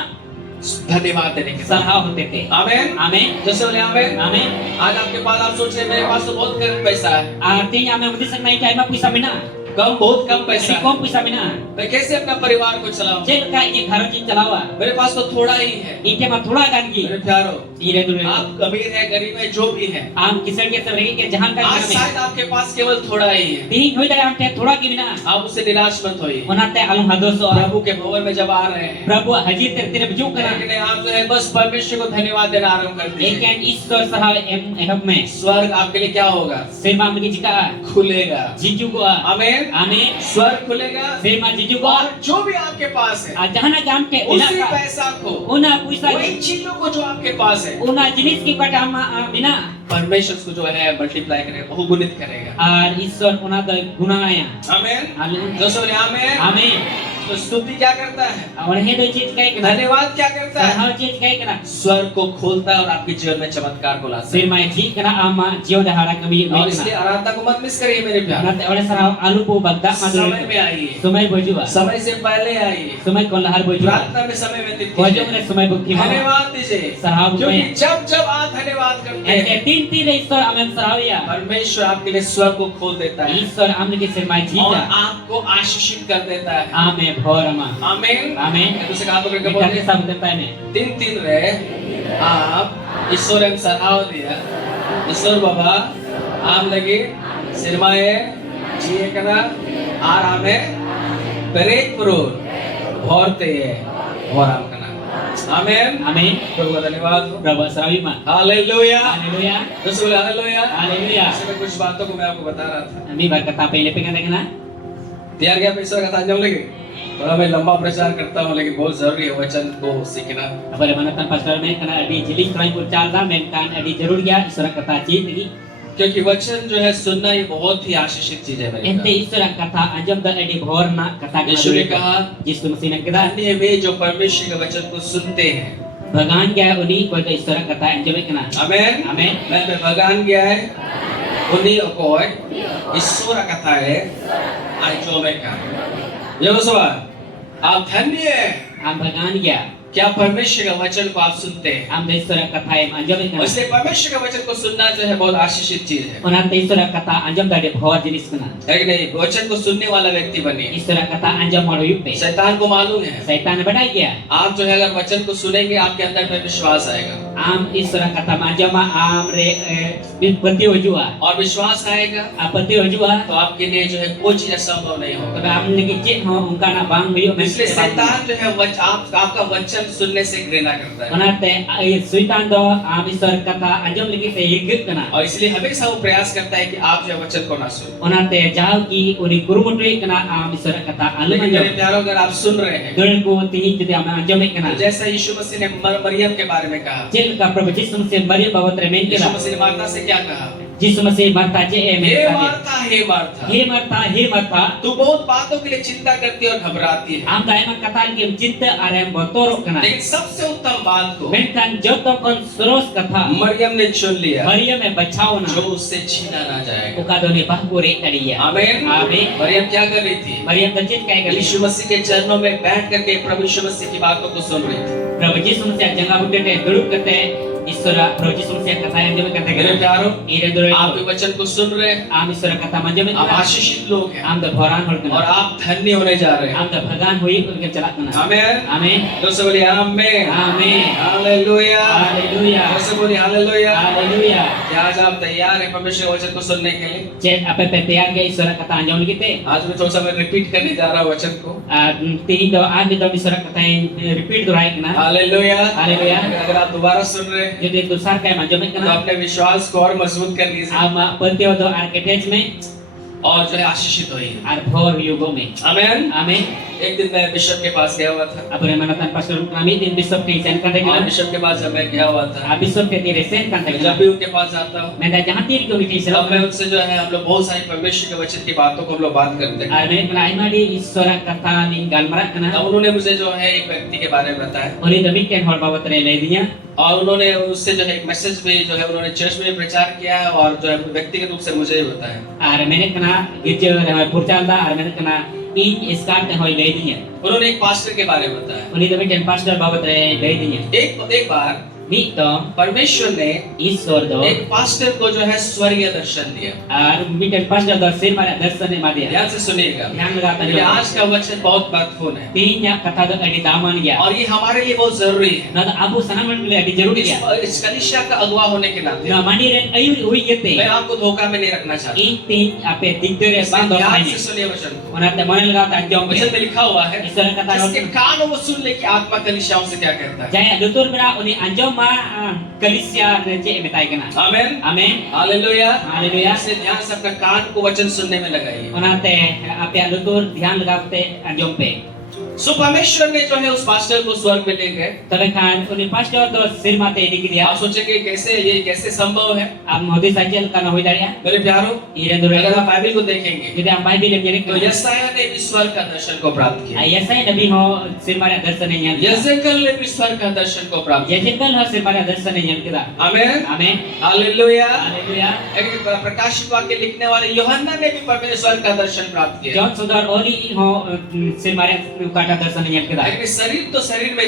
धन्यवाद देने के साथ सरहाव होते थे. आमीन। आमीन. जैसे बोले आमीन। आमीन. आज आपके पास आप सोच रहे हैं मेरे पास तो बहुत कम पैसा है, Artinya ame mesti senai kai ma puisa mina. कम बहुत कम पैसा Kasi है, kom puisa mina. मैं कैसे अपना परिवार को चलाऊं? Jel ka ye घर की चलावा. मेरे पास तो थोड़ा ही है। Ike ma थोड़ा gangi. मेरे प्यारो, Ire dulu. आप अमीर है गरीब है जो भी है, Am किसर के सब रही के जहान का आज में. शायद आपके पास केवल थोड़ा ही है। Ding होई दा am te थोड़ा की mina. आप उससे निराश मत होइए। Onate alum hadoso. प्रभु के भवन में जब आ रहे हैं, Prabhu hajir ter tere bujung kana. लेकिन आप जो है बस परमेश्वर को धन्यवाद देना आरंभ कर दीजिए। Eken ईश्वर सरहाव em ehab में. स्वर्ग आपके लिए क्या होगा? Firma megi jika खुलेगा। jiju ko. आमीन। Amin. स्वर्ग खुलेगा Firma jiju ko. और जो भी आपके पास है Jahana jam ke उसी ila. पैसा को, Una puisa वही चीजों को जो आपके पास है, una jenis ki kata ama mina. परमेश्वर उसको जो है मल्टीप्लाई करेगा, बहुगुणित करेगा। Ar ईश्वर उना द गुनाया. आमीन। Amin. जो बोले आमीन। Amin. तो स्तुति क्या करता है? और हे दो चीज कहे कना. धन्यवाद क्या करता है? सरहाव चीज कहे कना. स्वर्ग को खोलता है और आपके जीवन में चमत्कार को लाता है। Firma ji kena ama jio dah hara kami और me इसलिए kena. आराधना को मत मिस करिए मेरे प्यार। Nanti oleh sarhaw alu po bagda समय madul. में आइए, Sumai bojua. समय से पहले आइए, Sumai kon lahar bojua. प्रार्थना में समय व्यतीत Bojua कीजिए, mere sumai bukti ma. धन्यवाद दीजिए, सरहाव क्योंकि में. जब जब आप धन्यवाद करते हैं, Ente tin ईश्वर amem sarhawiya. परमेश्वर आपके लिए स्वर्ग को खोल देता है ईश्वर amne ke firma ji और da. आपको आशीषित कर देता है। Ame bhorama. आमीन। Amin. दूसरे हाथ पकड़ के Kita बोलिए, kisah betul ni. 3 रे आप ईश्वर हम सराव दिया, ईश्वर बाबा आम लगे सिरमाए जिए कना आराम है ब्रेक प्रोर भरते है और आम कना। आमीन। Amin. प्रभु का धन्यवाद हो। Berapa serawi ma. Hallelujah. Haleluya. रसूल हालेलुया। Haleluya. इसमें कुछ बातों को मैं आपको बता रहा था। Kami berkata apa yang lepas kena. तैयार गया ईश्वर का ताजम लगे। थोड़ा मैं लंबा प्रचार करता हूँ लेकिन बहुत जरूरी है वचन को सीखना। Apa yang mana tan pastor me kena adi jiling try bercal dah men kan adi jarur ya ईश्वर kata cip lagi. क्योंकि वचन जो है सुनना ये बहुत ही आशीषित चीज है मेरे Ente प्यारे। ईश्वर kata anjam dan adi bhor na kata यीशु ने कहा जिस मसीह ने कहा धन्य वे जो परमेश्वर के वचन को सुनते हैं। भगवान क्या उन्हीं को तो ईश्वर kata anjam kena. आमीन। Amin. मैं भगवान गया है उन्हीं को ईश्वर कथा है आज जो मैं का ये बसवा आप धन्य हैं Am भगवान क्या क्या परमेश्वर का वचन को आप सुनते हैं? am da isora katha em anjom kana इसलिए परमेश्वर का वचन को सुनना जो है बहुत आशीषित चीज है। ona te isora katha anjom da de bhawa jinis kana है कि नहीं? वचन को सुनने वाला व्यक्ति बनिए। isora katha anjom hor yuppe शैतान को मालूम है, saitan badai gya आप जो है अगर वचन को सुनेंगे आपके अंदर में विश्वास आएगा, am isora katha anjom am re pati hojua और विश्वास आएगा apati hojua तो आपके लिए जो है कोई चीज असंभव नहीं होगा। तब am ni chet ho unka na bang huyu इसलिए शैतान जो है आपका वचन सुनने से घृणा करता है, ona te suitan do am isora katha anjom lagi te yigit kana और इसलिए हमेशा वो प्रयास करता है कि आप जो है वचन को ना सुने। ona te jauh ki uni kurumutu kana am isora katha alum लेकिन मेरे anjom प्यारों अगर आप सुन रहे हैं dul ko tihi jodi am anjom kana जैसा यीशु मसीह ने मरियम के बारे में कहा, jel ka prabhu jisu masih maria bawa tremen यीशु kira मसीह ने मार्था से क्या कहा? jisu masih marta je हे men मार्था, हे मार्था, he marta तू बहुत बातों के लिए चिंता करती है और घबराती है, am dai ma kata ki cinta arem botorok kana लेकिन सबसे उत्तम बात को menkan joto kon suros katha Maryam ने चुन लिया maria me bachao जो na उससे छीना ना जाएगा। uka do ne bahgure kariya आमीन। आमीन। मरियम क्या कर रही थी? maria ta chet kai यीशु kali मसीह के चरणों में बैठ करके प्रभु यीशु मसीह की बातों को सुन रही थी। prabhu jisu masih jangka budde te duduk kate isora prabhu jisu masih kata yang jame kata मेरे kana प्यारों, ire dure आप ये वचन को सुन रहे हैं, am isora kata manjame आप kana आशीषित लोग हैं am da bhoran hol और kana आप धन्य होने जा रहे हैं। am da bhagan hui unke chalak kana आमीन। amen दोस्तों बोलिए आमीन। amen hallelujah. haleluya दोस्तों बोलिए हालेलुया। haleluya क्या आज आप तैयार हैं परमेश्वर के वचन को सुनने के लिए? chet apa petiar ge isora kata anjom lagi te आज मैं थोड़ा सा मैं रिपीट करने जा रहा हूँ वचन को। tihi do am do isora kata yang repeat do rai kana hallelujah. Hallelujah. अगर आप दोबारा सुन रहे हैं jadi dusar kai manjome तो kana अपने विश्वास को और मजबूत कर लीजिए am pentio do architect में और जो है आशीषित होइए। ar bhor yugo में आमीन। amen एक दिन मैं बिशप के पास गया हुआ था apure manatan pastor kami din bishop ke sen kan और dekala बिशप के पास जब मैं गया हुआ था, bishop ke dire sen kan जब dekala भी उनके पास जाता हूँ मैं जहां तीर को मिटी तब मैं सरो उनसे जो है हम लोग बहुत सारी परमेश्वर के वचन की बातों को हम लोग बात करते हैं। ar मैं kena imadi isora kata ning galmara kana तब उन्होंने मुझे जो है एक व्यक्ति के बारे में बताया ori demikian hol bawa tere lay dinya और उन्होंने उससे जो है एक मैसेज भी जो है उन्होंने चर्च में प्रचार किया और जो है व्यक्तिगत रूप से मुझे ही बताया। ar मैंने kena gitje ramai purcalda ar मैंने kena in iskat te hoi lay dinya उन्होंने एक पास्टर के बारे में बताया। ori demikian pastor bawa tere lay dinya एक बार mito परमेश्वर ने isor do एक पास्टर को जो है स्वर्गीय दर्शन दिया। ar mikian pastor do sir mara darsane madia ध्यान से सुनिएगा, ध्यान लगा ये आज का वचन बहुत महत्वपूर्ण है tinya kata do adi daman ya और ये हमारे लिए बहुत जरूरी है। na abu sanaman le adi jaruri ya इस कलीसिया का अगुवा होने के नाते na maniren ayu ui मैं yete आपको धोखा में नहीं रखना चाहता। in tin ape diktere इसलिए bando ध्यान sai से सुनिए वचन को। ona te mone laga ta jom वचन में लिखा हुआ है isor kata जिसके कान हो वो सुन ले कि आत्मा कलीसियाओं से क्या कहता है। jaya lutur mera uni anjom ma kalisia je metai kana आमीन। amen hallelujah. haleluya इसलिए ध्यान से अपना कान को वचन सुनने में लगाइए। ona te ape lutur dhyan lagate anjom pe सो परमेश्वर ने जो है उस पास्टर को स्वर्ग में ले गए। tabe kan uni pastor do sir mate edi dia आप सोचेंगे ये कैसे संभव है? am modi sajel kana hoi daria मेरे प्यारों, ire dure अगर आप बाइबल को देखेंगे jadi am bible yang तो jadi यशायाह ने भी स्वर्ग का दर्शन को प्राप्त किया। ayasai nabi ho sir mara darsane nya यजेकल ने भी स्वर्ग का दर्शन को प्राप्त किया। yajekal ho sir mara darsane nya kita आमीन। amen hallelujah. haleluya एक प्रकाशित वाक्य लिखने वाले यूहन्ना ने भी परमेश्वर का दर्शन प्राप्त किया। John Sodar oli ho sir mara kata darsane nya kita लेकिन शरीर तो शरीर में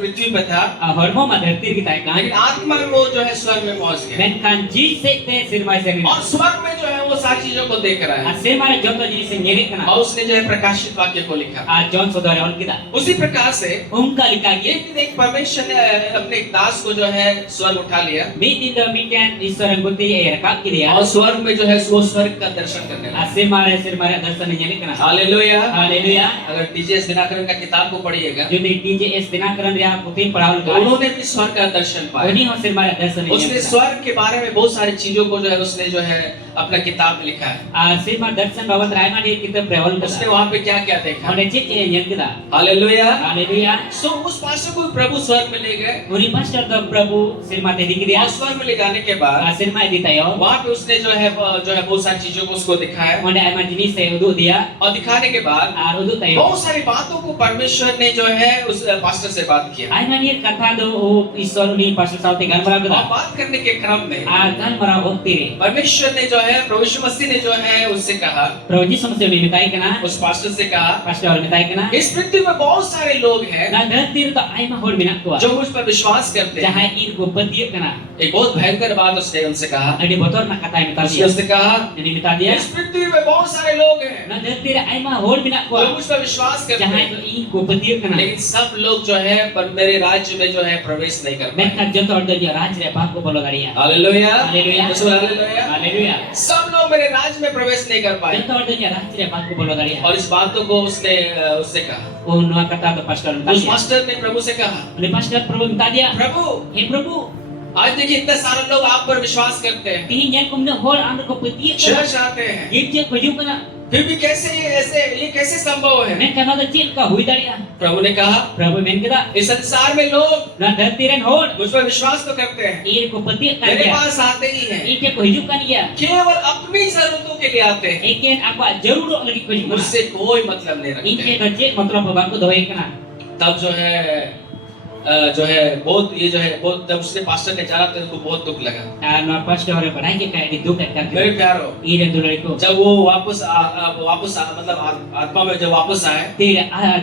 पृथ्वी पे था, hormo ma dharti kita kan लेकिन आत्मा में वो जो है स्वर्ग में पहुंच गया menkan ji se te sir mara se और स्वर्ग में जो है वो सारी चीजों को देख रहा है sir mara joto ji se nyeri kana और उसने जो है प्रकाशित वाक्य को लिखा। John Sodar ol kita उसी प्रकार से unka likagi एक दिन एक परमेश्वर ने अपने एक दास को जो है स्वर्ग उठा लिया mi tin do mikian isor guti rakap kidia और स्वर्ग में जो है वो स्वर्ग का दर्शन करने लगा। sir mara darsane nya kana hallelujah. haleluya अगर टीजेएस दिनाकरन का किताब को पढ़िएगा jadi DJS dinakaran dia putih perahu तो उन्होंने भी स्वर्ग का दर्शन पाया। Oni ho sir mara darsane उसने स्वर्ग के बारे में बहुत सारी चीजों को जो है उसने जो है अपना किताब में लिखा है। sir mara darsan babat raima dia kita prehol उसने kita वहाँ पे क्या क्या देखा। Ona cik nya kita hallelujah. haleluya सो उस पास्टर को प्रभु स्वर्ग में ले गए Uni pastor do prabu sir mara dik dia और स्वर्ग में ले जाने के बाद sir mara ditayo वहाँ पे उसने जो है बहुत सारी चीजों को उसको दिखाया Onda ama jenis se udu dia और दिखाने के बाद udu tayo बहुत सारी बातों को परमेश्वर ने जो है उस पास्टर से बात किया ai mani kata do isor ni pastor saute gan mara और kita बात करने के क्रम में gan mara oktire परमेश्वर ने जो है प्रभु यीशु मसीह ने जो है उससे कहा, Pro Yesus Mesih ni mitai kana, उस पास्टर से कहा, pastor mitai kana. इस पृथ्वी में बहुत सारे लोग हैं Na dharti to ai ma hor minak ko. जो मुझ पर विश्वास करते हैं। Jahai ir ko petia kana. एक बहुत भयंकर बात उसने उनसे कहा, Adi botor nak kata mita उसने dia. उससे कहा, Ini mita dia. इस पृथ्वी में बहुत सारे लोग हैं Na dharti ai ma hor minak ko. जो मुझ पर विश्वास करते Jahai हैं, to ir ko petia kana. लेकिन सब लोग जो है पर मेरे राज्य में जो है प्रवेश नहीं कर पाए। Mereka joto ordo dia raj re bab ko bolo daria. Hallelujah, hallelujah. Hallelujah. Haleluya. सब लोग मेरे राज्य में प्रवेश नहीं कर पाए। Joto ordo dia raj re bab ko bolo daria. और इस बातों को उससे कहा, Oh no kata to pastor mita उस dia. मास्टर ने प्रभु से कहा, Oleh pastor Prabhu mita dia. प्रभु Hey Prabhu, आज देखिए इतने सारे लोग आप पर विश्वास करते हैं, tihin yan kumne hor amr ko petia kana. Church आते हैं, Gitje ko ju kana. फिर भी कैसे ये कैसे संभव है? Men kana da chin ka hui daria. प्रभु ने कहा, Prabhu men kita. इस संसार में लोग Na dharti ren hor. मुझ पर विश्वास तो करते हैं, Ir ko petia kan मेरे dia. पास आते ही हैं, Ike ko hijau kan dia. केवल अपनी जरूरतों के लिए आते हैं, Iken apa jaruro lagi ko ju kana. मुझसे कोई मतलब नहीं रखते। Ike da chin matlab bab ko doi kana. तब जो है बहुत ये जो है बहुत, जब उसने पास्टर ने जाना तो उनको बहुत दुख लगा। Na pastor hore padai ke kai di duk kan मेरे dia. प्यारो, Ir dulari ko. जब वो वापस मतलब आत्मा में जब वापस आए, Ti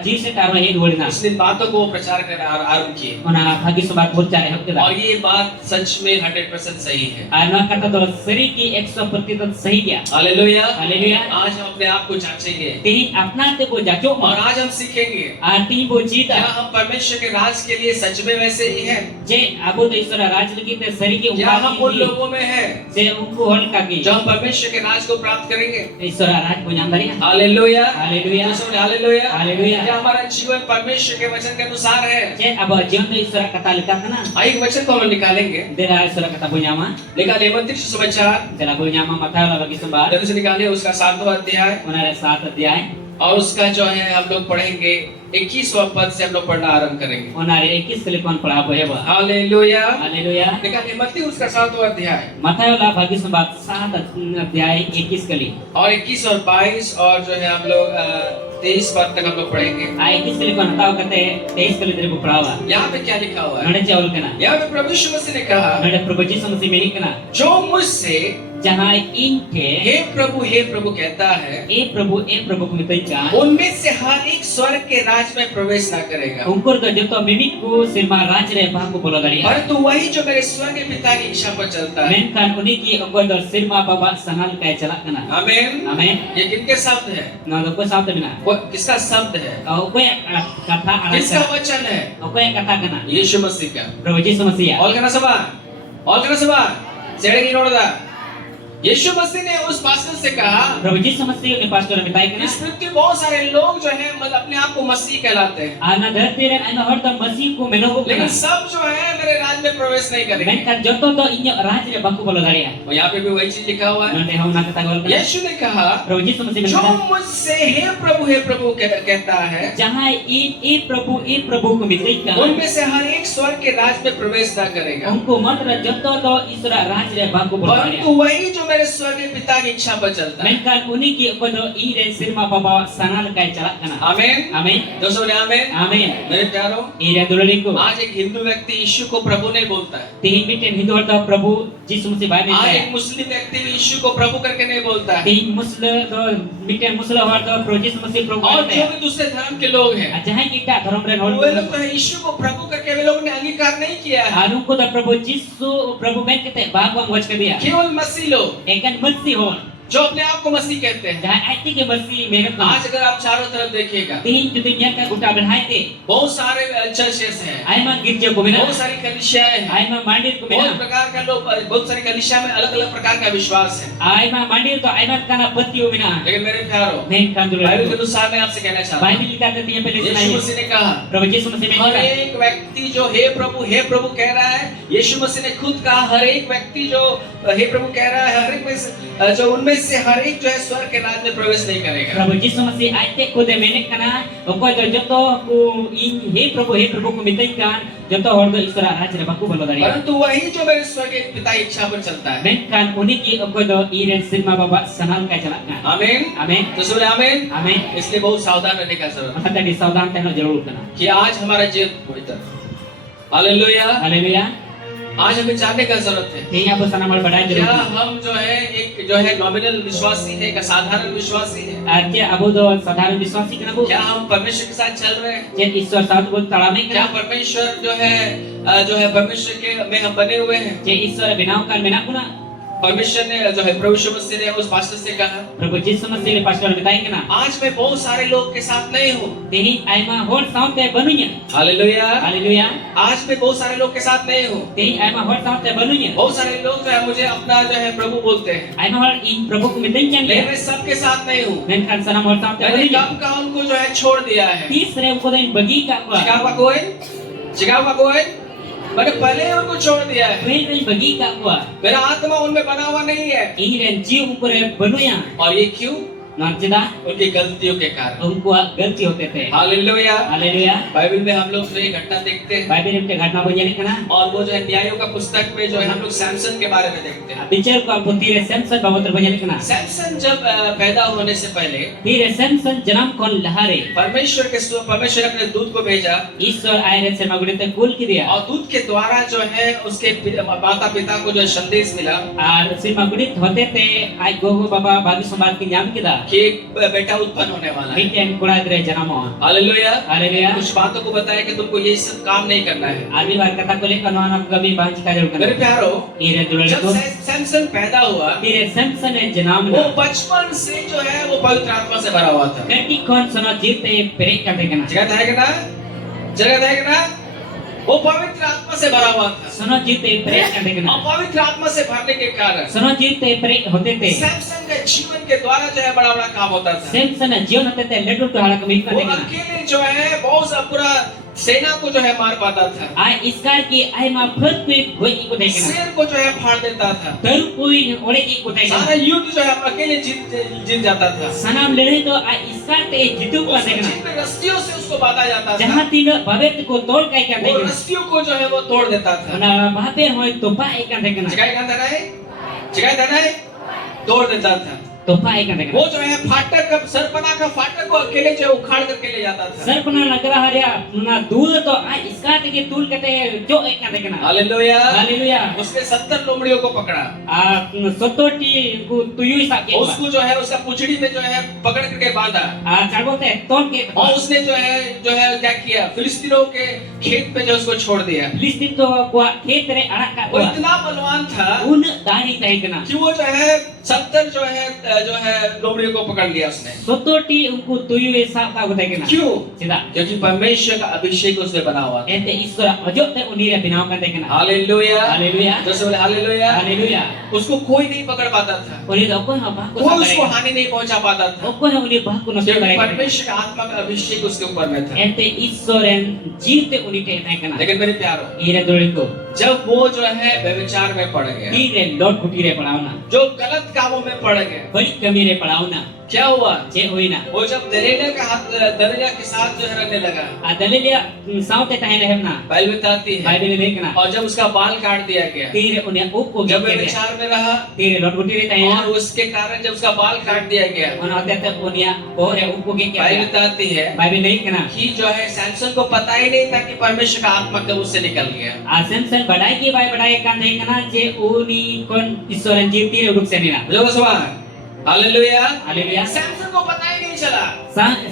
ji se taro he dulina. उसने बातों को प्रचार करना आरंभ किए, Ona bagi sobat bocah hab kita. और ये बात सच में 100% सही है। Na kata to seri ki 100% सही dia. हालेलुया। Haleluya. आज हम अपने आप को जांचेंगे Tihin apna te ko jacho और ma. आज हम सीखेंगे Arti bo क्या cita. हम परमेश्वर के राज के लिए सच में वैसे ही हैं, Je abu to isora raj lagi te seri ki क्या हम उन umpa लोगों में हैं se unku hol kaki. जो हम परमेश्वर के राज को प्राप्त करेंगे। Isora raj ko nyam daria. Hallelujah, Haleluya. Hallelujah, hallelujah. क्या हमारा जीवन परमेश्वर के वचन के अनुसार है? Je abu jion to isora kata lika kana. एक वचन को हम निकालेंगे, Dera isora kata bo nyama. निकालिए मत्ती सुसमाचार, Dera bo nyama matha la bagi sembar. जल्दी से निकालिए उसका 7वां अध्याय, Ona re 7 अध्याय. और उसका जो है हम लोग पढ़ेंगे 21वां पद से हम लोग पढ़ना आरंभ करेंगे। Ona re 21 kali kon pala bo heba. Hallelujah, Haleluya. निकालिए मत्ती उसका 7वां अध्याय Mathayo la bagi sembar 7 अध्याय 21 kali. और 21 और 22 और जो है हम लोग 23 पद तक हम लोग पढ़ेंगे। 21 kali kon tahu kate 23 kali dari perawa. यहाँ पे क्या लिखा हुआ है? Nada jauh kana. यहाँ पे प्रभु यीशु मसीह ने कहा, Nada Prabhu Yesus Mesih milik kana. जो मुझसे Jahai inte हे प्रभु कहता है, e Prabhu ko mitai ka. उनमें से हर एक स्वर्ग के राज में प्रवेश ना करेगा, Ungkur to joto mimik ko sirma raj re bah ko bolo daria. परंतु वही जो मेरे स्वर्गीय पिता की इच्छा पर चलता है। Menkan uniki okoy do sirma baba sanal kay chalak kana. आमीन। Amen. ये किनके शब्द है? Na do ko sabta bina. किसका शब्द है? Okoy kata किसका arasa. वचन है? Okoy kata kana. यीशु मसीह का। Prabhu Yesus Mesih. और कहना सभा, और कहना सभा, सेड़ेगी नोड़दा। यीशु मसीह ने उस पास्टर से कहा, Prabhu Yesus Mesih ni pastor mitai kana. इस पृथ्वी बहुत सारे लोग जो है मतलब अपने आप को मसीह कहलाते हैं, Ana dharti ren ana hor ta masih ko melogo लेकिन kana. सब जो है मेरे राज में प्रवेश नहीं करेंगे। Menkan joto to inyo raj re bah ko bolo daria. और यहाँ पे भी वही चीज लिखा हुआ है। Nante hau na kata gol kana. यीशु ने कहा, Prabhu Yesus Mesih जो mitai. मुझसे हे प्रभु कहता है, Jahai e Prabhu ko mitai kana. उनमें से हर एक स्वर्ग के राज में प्रवेश ना करेगा, Unko matra joto to isra raj re bah ko bolo daria. परंतु वही जो मेरे स्वर्गीय पिता की इच्छा पर चलता है। Menkan uniki okodo i ren sirma baba sanal kay chalak kana. आमीन। Amen. दोस्तों ने आमीन। Amen. मेरे प्यारों, Ira dulaliku. आज एक हिंदू व्यक्ति यीशु को प्रभु नहीं बोलता है। Tihin bitin Hindu harta Prabhu Yesus Mesih bai आज mitai. एक मुस्लिम व्यक्ति भी यीशु को प्रभु करके नहीं बोलता है। Tihin muslim do bitin muslim harta Prabhu Yesus Mesih Prabhu और bai जो mitai. भी दूसरे धर्म के लोग हैं, Jahai kita dharam ren hol. वे लोग तो यीशु को प्रभु करके वे लोगों ने अंगीकार नहीं किया है। Anung ko da Prabhu Yesus Prabhu ben kete bagwang waj ke dia. केवल मसीह लोग Ekan mesti hon. जो अपने आप को मसीह कहते हैं। Jahai aiti ke mesti megat na. आज अगर आप चारों तरफ देखिएगा, Tihin judinya ka guta berhai te. बहुत सारे चर्चेस हैं, Ai ma girja ko mina. बहुत सारी कलीसियाएं हैं, Ai ma mandir ko बहुत mina. प्रकार का लोग, बहुत सारी कलीसिया में अलग अलग प्रकार का विश्वास है। Ai ma mandir to ai ma kana pati o mina. लेकिन मेरे प्यारों, Men kan बाइबल के dulu. अनुसार मैं आपसे कहना चाहता हूँ, Bible likata tiya pele यीशु sunai. मसीह ने कहा, Prabhu Yesus Mesih हर mitai. एक व्यक्ति जो हे प्रभु कह रहा है, यीशु मसीह ने खुद कहा, हर एक व्यक्ति जो हे प्रभु कह रहा है, हर एक में से जो उनमें से हर एक जो है स्वर्ग के राज में प्रवेश नहीं करेगा। Prabhu Yesus Mesih aite ko de menek kana. Okoy do joto ko in he Prabhu ko mitai kan. Joto hor do isra raj re bah ko bolo daria. परंतु वही जो मेरे स्वर्गीय पिता की इच्छा पर चलता है। Menkan uniki okoy do i ren sirma baba sanal kay chalak na. आमीन। Amen. तो सुने आमीन। Amen. इसलिए बहुत सावधान रहने का जरूरत Maka tadi saudara teno jarur kana. है कि आज हमारा जीवन पवित्र। हालेलुया। Haleluya. आज हमें जानने का जरूरत है Ting apo sana mal badai क्या jero. हम जो है एक जो है नॉमिनल विश्वासी है, एक असाधारण विश्वासी है? Artinya abu do sadharan biswasi kana bu. क्या हम परमेश्वर के साथ चल रहे हैं? Je Ishwar saat bu talame क्या kana. परमेश्वर जो है परमेश्वर के में हम बने हुए हैं? Je Ishwar binaw kan menak kuna. परमेश्वर ने जो है प्रभु यीशु मसीह ने उस पास्टर से कहा, Prabhu Jisu Masih le pastor bitai kana. आज मैं बहुत सारे लोग के साथ नहीं हूँ। Tehi aima hor saute banunya. Hallelujah. Haleluya. आज मैं बहुत सारे लोग के साथ नहीं हूँ। Tehi aima hor saute banunya. बहुत सारे लोग जो है मुझे अपना जो है प्रभु बोलते हैं, Aima hor in Prabhu ko mitain kan लेकिन dia. मैं सबके साथ नहीं हूँ। Menkan sana hor saute मैंने banunya. कब का उनको जो है छोड़ दिया है। Tisre uko din bagi ka ko. Chicago कोई मैंने पहले ही उनको छोड़ दिया है। Kuen din bagi ka ko. मेरा आत्मा उनमें बना हुआ नहीं है। Iren jiu upore banuya. और ये क्यों? Nanti dah उनकी गलतियों के कारण। उनको गलती होते थे. हालेलुया। हालेलुया. बाइबल में हम लोग जो ये घटना देखते हैं, बाइबल में घटना बजाने का ना. और वो जो है न्यायों का पुस्तक में जो है हम लोग सैमसन के बारे में देखते हैं। बिचार को आप तीरे सैमसन बाबत बजाने का ना. सैमसन जब पैदा होने से पहले तीरे सैमसन जन्म कौन लहारे. परमेश्वर अपने दूत को भेजा, ईश्वर आये से मगुड़े तक कुल की दिया. और दूत के द्वारा जो है उसके माता पिता को जो है संदेश मिला और सिर मगुड़े होते थे आज गोगो बाबा भागी समाज की नाम किदा. कि एक बेटा उत्पन्न होने वाला है। बिटेन कुड़ा दरे जन्म हो. हालेलुया। हालेलुया. कुछ बातों को बताया कि तुमको ये सब काम नहीं करना है। आदमी बात कथा को लेकर नवाना कभी बांच का जरूर मेरे करना. प्यारो, तीरे दुलड़े जब को सैमसन पैदा हुआ, तीरे सैमसन है जन्म वो ना. बचपन से जो है वो पवित्र आत्मा से भरा हुआ था। कटी कौन सना जीते पेरेक करते करना. जगह है कि ना? जगह है कि ना? वो पवित्र आत्मा से भरा हुआ था। सना जीते पेरेक करते करना. और पवित्र आत्मा से भरने के कारण सना जीते पेरेक होते थे. सैमसन के जीवन के द्वारा जो है बड़ा बड़ा काम होता था। सैमसन जीवन होते थे लड्डू तो हड़क में वो करते करना. अकेले जो है बहुत सा पूरा सेना को जो है मार पाता था। आई इसकार की आई मा फर्क कोई कोई को देखना. शेर को जो है फाड़ देता था। तर कोई ओले एक को देखना. सारा युद्ध जो है अकेले जीत जाता था। सनाम लड़े तो आई इसकार ते जितु को देखना. जितने रस्सियों से उसको बांधा जाता था, जहाँ तीन भवेत को तोड़ का क्या वो देखना. रस्सियों को जो है वो तोड़ देता था। ना बापे होए तो पाए का देखना. जगह कहता है, जगह कहता है, तोड़ देता था। तो पाए का देखना. वो जो है फाटक का सरपना का फाटक को अकेले जो है उखाड़ करके ले जाता था। सर पना लग रहा है ना दूर तो आई इसका ते तूल कहते जो एक का देखना. हालेलुया। हालेलुया. उसने 70 लोमड़ियों को पकड़ा, आ सतोटी को तुयु ही साके. उसको जो है उसका पुछड़ी में जो है पकड़ करके बांधा, आ चागोते तोड़ के और उसने जो है क्या किया, फिलिस्तीनों के खेत पे जो उसको छोड़ दिया। लिस्टिन तो को खेत रे अड़ा का वो इतना बलवान था उन दानी देखना. कि वो जो है 70 जो है लोमड़ियों को पकड़ लिया उसने। सतोटी उनको तुयु ए साप का देखना. क्यों? सीधा क्योंकि परमेश्वर का अभिषेक उसने बना हुआ था। एते ईश्वर अजोते उनीरे बिनाव का देखना. हालेलुया। हालेलुया. जैसे बोले हालेलुया। हालेलुया. उसको कोई नहीं पकड़ पाता था, उनी तो कोई हम को कोई उसको हानि नहीं पहुंचा पाता था, कोई हम उनी बात को नष्ट क्योंकि करेगा. परमेश्वर का आत्मा का अभिषेक उसके ऊपर में था। एते ईश्वरन जीते उनीते देखना. लेकिन मेरे प्यारो, इरे दोले को जब वो जो है व्यभिचार में पड़ गया, तीरे लौट कुटीरे पड़ावना. जो गलत कामों में पड़ गया, बड़ी कमी रे पड़ावना. क्या हुआ? जे होई ना. वो जब दरेला के साथ जो है रहने लगा, आ दलेलिया साउते ताहे रहना. बाइबल बताती है, बाइबल देखना. और जब उसका बाल काट दिया गया, तीरे उन्हें ऊपर जब गिर गया. व्यभिचार में रहा, तीरे लौट कुटीरे ताहे और उसके कारण जब उसका बाल काट दिया गया, उन्होंने तब उन्हें और ऊपर गिर बाइबल गया. बताती है बाइबल देखना. कि जो है सैमसन को पता ही नहीं था कि परमेश्वर का आत्मा कब उससे निकल गया। आसनसन बढ़ाई की बाय बढ़ाई का देखना जे उनी कौन ईश्वरन जीवती रे रुक से निना. जो सवाल हालेलुया। हालेलुया. सैमसन को पता ही नहीं चला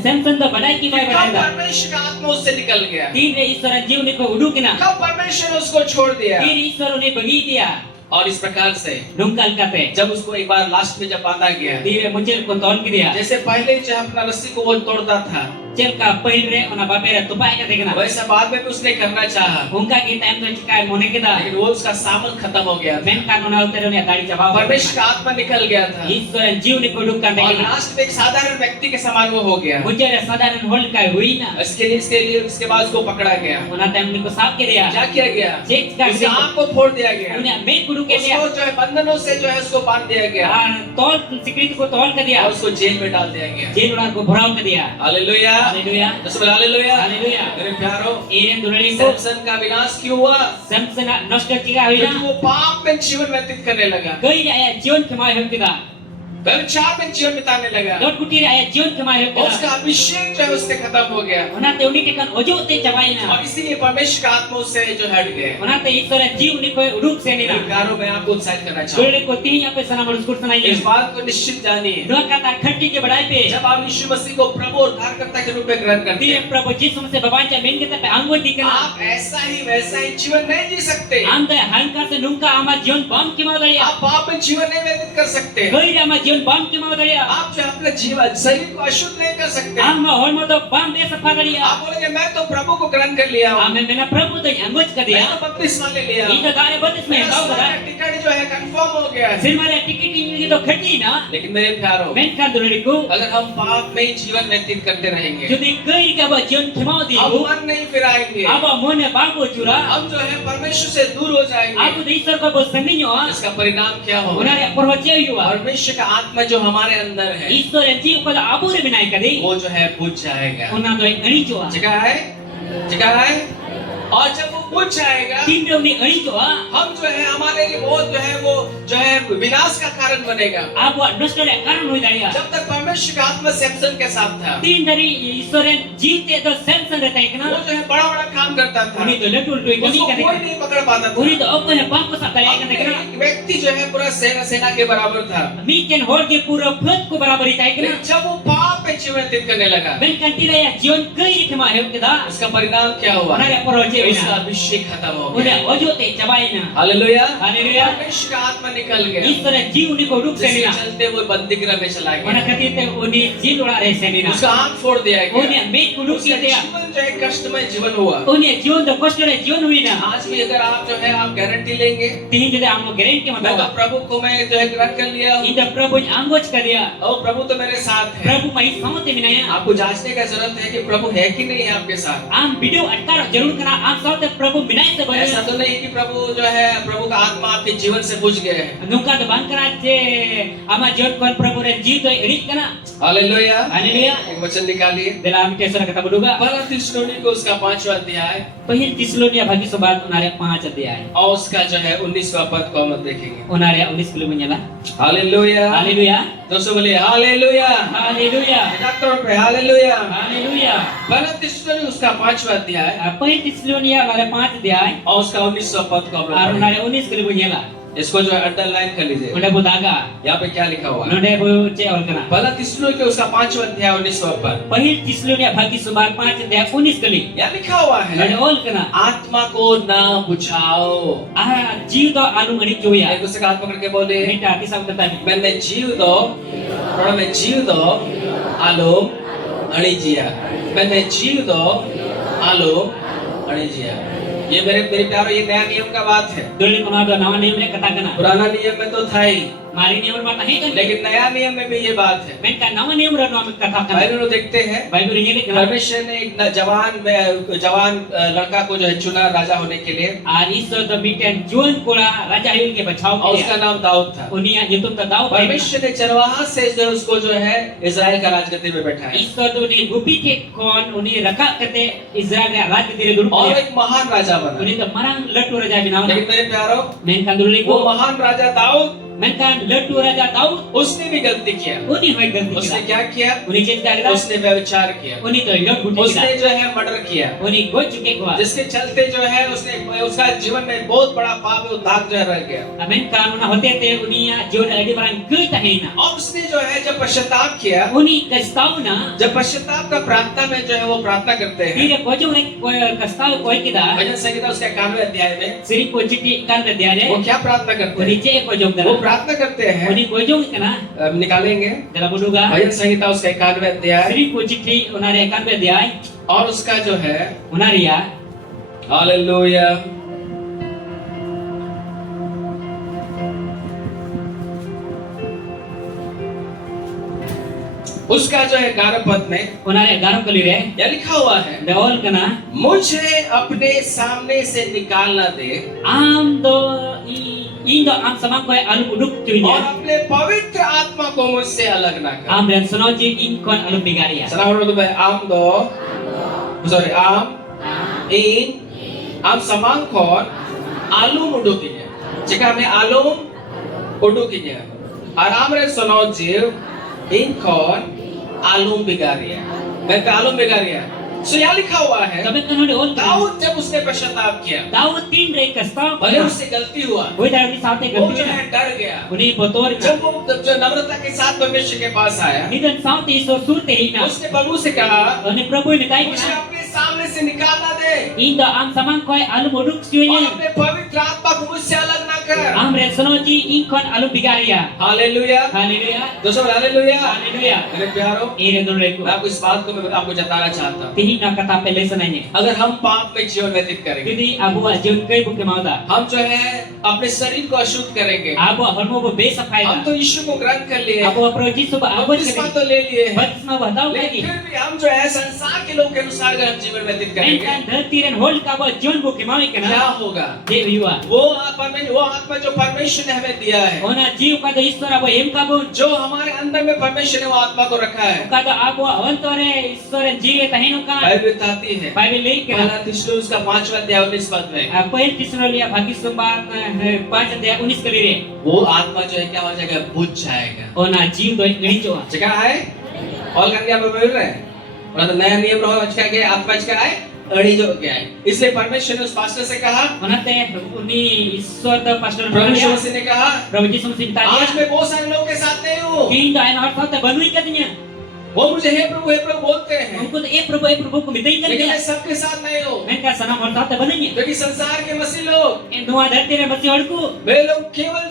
सैमसन तो बढ़ाई की बाय कब बढ़ाएगा. परमेश्वर का आत्मा उससे निकल गया, तीन रे ईश्वरन जीव ने को उडू किना. कब परमेश्वर ने उसको छोड़ दिया। तीन ईश्वर उन्हें बगी दिया. और इस प्रकार से ढूंढकर करते. जब उसको एक बार लास्ट में जब बांधा गया, तीरे मुझे को तोड़ के दिया. जैसे पहले जो अपना रस्सी को वो तोड़ता था, चल का पहिल रे उना बापे रे तुपाए का देखना. वैसा बाद में भी उसने करना चाहा, उनका की टाइम तो चिकाय मोने के दा. लेकिन वो उसका सामन खत्म हो गया था। मेन का उना उतरे ने गाड़ी चबाव. परमेश्वर का आत्मा निकल गया था, ईश्वरन जीव ने को ढूंढकर और देखना. लास्ट में एक साधारण व्यक्ति के समान वो हो गया। मुझे रे साधारण होल्ड का हुई ना. इसके लिए उसके बाद उसको पकड़ा गया। उना टाइम ने को साफ के दिया. क्या किया गया? चेक का उसकी आंख को फोड़ दिया गया, उन्हें मेन गुरु के दिया. उसको जो है बंधनों से जो है उसको बांध दिया गया, तौल सिक्योरिटी को तौल कर दिया. और उसको जेल में डाल दिया गया। जेल उड़ा को भराव कर दिया. हालेलुया। हालेलुया. हालेलुया। हालेलुया. मेरे प्यारो, एरन दुलड़ी को सैमसन का विनाश क्यों हुआ? सैमसन नष्ट किया हुई क्योंकि ना. वो पाप में जीवन व्यतीत करने लगा। गई आया जीवन कमाए हम किदा. व्यभिचार में जीवन बिताने लगा, dot kutir ayat jion kemai और उसका hekta अभिषेक जो है उससे खत्म हो गया, ona te uni tekan ojo te chabaina और इसीलिए परमेश्वर का आत्मा उससे जो हट गए। ona te isora jiw ni ko uduk se ni मेरे na प्यारों में आपको उत्साहित करना चाहूंगा, dole ko tihi ape sana maruskur इस sanai बात को निश्चित जानिए, dua kata khatti ke badai pe जब आप यीशु मसीह को प्रभु और उद्धारकर्ता के रूप में ग्रहण करते Dia हैं, Prabhu Yesus se babanca main kita pe anggo dikena. आप ऐसा ही वैसा ही जीवन नहीं जी सकते, Anda hangka se nungka ama jion bam ki mau daya. आप पाप में जीवन नहीं व्यतीत कर सकते, Goi ama jion bam ki mau daya. आप जो है अपने जीवन शरीर को अशुद्ध नहीं कर सकते। Ama hol mo to bam de safa daya. आप बोलेंगे मैं तो प्रभु को ग्रहण कर लिया हूँ, Ame mena Prabhu to anggo ka मैं dia. तो बपतिस्मा ले लिया हूँ, Ida dare batis me मेरा kau स्वर्ग kada. का टिकट जो है कंफर्म हो गया है। Silmare tiket ini to khati na. लेकिन मेरे प्यारों, Men kan duliriku. अगर हम पाप में ही जीवन व्यतीत करते रहेंगे, Jodi goi ka ba jion khimau हम diku. मन नहीं फिराएंगे, Aba mone bago chura. हम जो है परमेश्वर से दूर हो जाएंगे, Aku de isor ka bo sanginyo. इसका परिणाम क्या होगा? Unare porhoche yuwa. परमेश्वर का आत्मा जो हमारे अंदर है, Isor jiw ko abure binai kadi. वो जो है बुझ जाएगा। Una to ani chua. जगह है, और जब वो बुझ जाएगा, Tin deu ni ani chua. हम जो है हमारे लिए बहुत जो है वो जो है विनाश का कारण बनेगा। Abu nostre karan hoi daya. जब तक परमेश्वर का आत्मा सैमसन के साथ था, Tin dari isoren jite to Samson reta वो ikna. जो है बड़ा बड़ा काम करता था, Uni to letul tu ikani उसको kadi. कोई नहीं पकड़ पाता था। Uni to opo he bang ko sa daya अब ikna ikna. एक व्यक्ति जो है पूरा सेना के बराबर था, Mi ken hor ke pura phet ko barabar ita ikna. लेकिन जब वो पाप में जीवन व्यतीत करने लगा, Ben kan tira ya jion kai kema he keda. उसका परिणाम क्या हुआ? Ona ya poroje उसका wina. अभिषेक खत्म हो Una गया। ojo te chabaina. Hallelujah, Haleluya. परमेश्वर का आत्मा निकल गया, Isoren jiw ni ko duk जिसके senina. चलते वो बंदी गृह में चला Ona गया, kati te uni jil ura re senina. उसका आंख फोड़ दिया गया, Uni me ko duk उसका dia. जीवन जो है कष्टमय जीवन हुआ। Uni jion to kosto re jion huina. आज भी अगर आप जो है आप गारंटी लेंगे, Tihin jode amo guarantee मैं तो matawa. प्रभु को मैं जो है ग्रहण कर लिया हूँ, Ida Prabhu anggoch ka dia. और प्रभु तो मेरे साथ है। Prabhu mai samote minaya. आपको जांचने का जरूरत है कि प्रभु है कि नहीं है आपके साथ। Am video atkar jarur kana am saute Prabhu minai se ऐसा baya. तो नहीं कि प्रभु जो है प्रभु का आत्मा आपके जीवन से बुझ गया है। Nungka to bangkara je ama jion kon Prabhu re jiw to erit kana. Hallelujah, Haleluya. एक वचन निकालिए, Dalam kisah kata berdoa. पहला थिस्सलुनीके उसका 5वां अध्याय Pahil Tisalonia bagi sobat unare 5 अध्याय. और उसका जो है 19वां पद को हम देखेंगे। Unare 19 kilo menyala. Hallelujah, Haleluya. दोस्तों बोलिए हालेलुया, Haleluya. डॉक्टर पे हालेलुया। Haleluya. पहला थिस्सलुनीके उसका 5वां अध्याय Pahil Tisalonia unare 5 अध्याय. और उसका 19वां पद को हम लोग Ar पढ़ेंगे। unare 19 kilo menyala. इसको जो है अंडरलाइन कर लीजिए, Udah budaga. यहाँ पे क्या लिखा हुआ है? Node bu ce ol kana. पहला थिस्सलुनीके उसका 5वां अध्याय 19वां पद, Pahil Tisalonia bagi sobat 5 अध्याय 19 kali. यहाँ लिखा हुआ Node है ol kana. आत्मा को ना बुझाओ। Jiw to anu ngani joya. एक दूसरे का हाथ पकड़ के बोले, Minta hati sama tetapi. मैंने जीव दो, थोड़ा मैं जीव दो, आलो अणिजिया, मैंने जीव दो, आलो अणिजिया। ये मेरे प्यारो, ये नया नियम का बात है। Dulu kono do nawa nium le kata kana. पुराना नियम में तो था ही, Mari nium mata he kan. लेकिन नया नियम में भी ये बात है। Men kan nawa nium ro nawa kata kana. Bible में देखते हैं, Bible ringe le kana. परमेश्वर ने एक जवान लड़का को जो है चुना राजा होने के लिए, Ar iso to miten juan kola raja yun ke bachao और उसका ke. नाम दाऊद था। Unia yutum ta daw pa. परमेश्वर ने चरवाहा से जो उसको जो है इजराइल का राजगद्दी में बैठाया, Iso to ni gupi ke kon uni raka kate Israel re raj dire dulu. और एक महान राजा बना। Uni to marang latu raja binaw na. लेकिन मेरे प्यारो, Men kan dulu वो ko. महान राजा Dawood, Men kan latu raja Daud. उसने भी गलती किया। Uni hoy ganti उसने kira. क्या किया? Uni chen kari da. उसने व्यभिचार किया, Uni to lot guti उसने kira. जो है मर्डर किया, Uni go chuke ko. जिसके चलते जो है उसका जीवन में बहुत बड़ा पाप और दाग जो है रह गया। Men kan una hote te unia jiwan adi barang gei ta heina. और उसने जो है जब पश्चाताप किया, Uni kastau na. जब पश्चाताप का प्रार्थना में जो है वो प्रार्थना करते हैं, Tira ko jong rek kastau ko kita. भजन संहिता उसके 91वें अध्याय में Siri ko chiti kan da dia वो re. क्या प्रार्थना करते Uni हैं? che ko jong वो kana. प्रार्थना करते हैं, Uni ko jong kana. निकालेंगे Dalam buduga. भजन संहिता उसका 91वें अध्याय Siri ko chiti unare kan be dia. और उसका जो है Unaria. हालेलुया, उसका जो है 11 पद में Unare garam kali re. यह लिखा हुआ है, Daol kana. मुझे अपने सामने से निकालना दे Am do indo am samang ko alu uduk और tuinya. अपने पवित्र आत्मा को मुझसे अलग ना कर। Am dan sonoji in kon alu bigaria. सलाम बोलो तो भाई, आम दो, सॉरी आम इन आम समांग खोर आलू मुडो की है, जगह में आलू उडो की है। Aramre sono jiv inkon alum bigaria. मैं alum bigaria. So यहाँ लिखा हुआ है Tapi kan udah on. Dawood जब उसने पश्चाताप किया Daud tin rek kasta. भले उससे गलती हुआ Oi dari saate वो जो ganti. है डर गया Uni botor ka. जब वो जो नम्रता के साथ परमेश्वर के पास आया Nidan saate iso surte hina. उसने प्रभु से कहा Ani Prabhu ni kai मुझे ka. अपने सामने से निकालना दे Inda am samang koi alu moduk और siunya. अपने पवित्र आत्मा को मुझसे अलग ना कर Am resonoji inkon alu bigaria. Hallelujah Haleluya. दोस्तों हालेलुया Haleluya. मेरे प्यारों Ire don reku. मैं आपको इस बात को मैं आपको जताना चाहता हूँ Tihi na kata pelesananya. अगर हम पाप में जीवन व्यतीत करेंगे Jadi abu jiun kai buke mauda. हम जो है अपने शरीर को अशुद्ध करेंगे Abu hormo bu besa हम faida. तो यीशु को ग्रहण कर लिए Abu aproji suba abu बपतिस्मा तो ले लिए हैं Batisma badau लेकिन lagi. फिर भी हम जो है संसार के लोग के अनुसार अगर हम जीवन व्यतीत करेंगे Enkan dhartiren hol ka bo jiun buke mau क्या ikana. होगा De viwa. वो आत्मा जो परमेश्वर ने हमें दिया है Ona jiu ka do ishwar abu em ka bo. जो हमारे अंदर में परमेश्वर ने वो आत्मा को रखा है Ka do abu avantore ishwar jiu tahinu ka. Bible बताती है Bible lei kena. पहला थिस्सलुनीस का 5वां अध्याय 19 पद में Apa Tisrolia bagi sumbat 5 adaya 19 kali re. वो आत्मा जो है क्या हो जाएगा बुझ जाएगा Ona jiu do ngericho. जगह है और करके आप बोल रहे हैं और तो नया नियम रहो आज क्या आत्मा क्या है अड़ी जो क्या है इसलिए परमेश्वर ने उस पास्टर से कहा Ona te uni ishwar do pastor Prabhu Yeshu Prabhu मसीह ने कहा Ji sumsi bita आज dia. मैं बहुत सारे लोगों के साथ नहीं हूँ King do ain har thate banui katanya. वो मुझे हे प्रभु बोलते हैं Umko e Prabhu ko mitai लेकिन मैं katanya. सबके साथ नहीं हूँ Menka sana har thate banui. क्योंकि संसार के मसीह लोग En dua dhartiren basi hodku. वे लोग केवल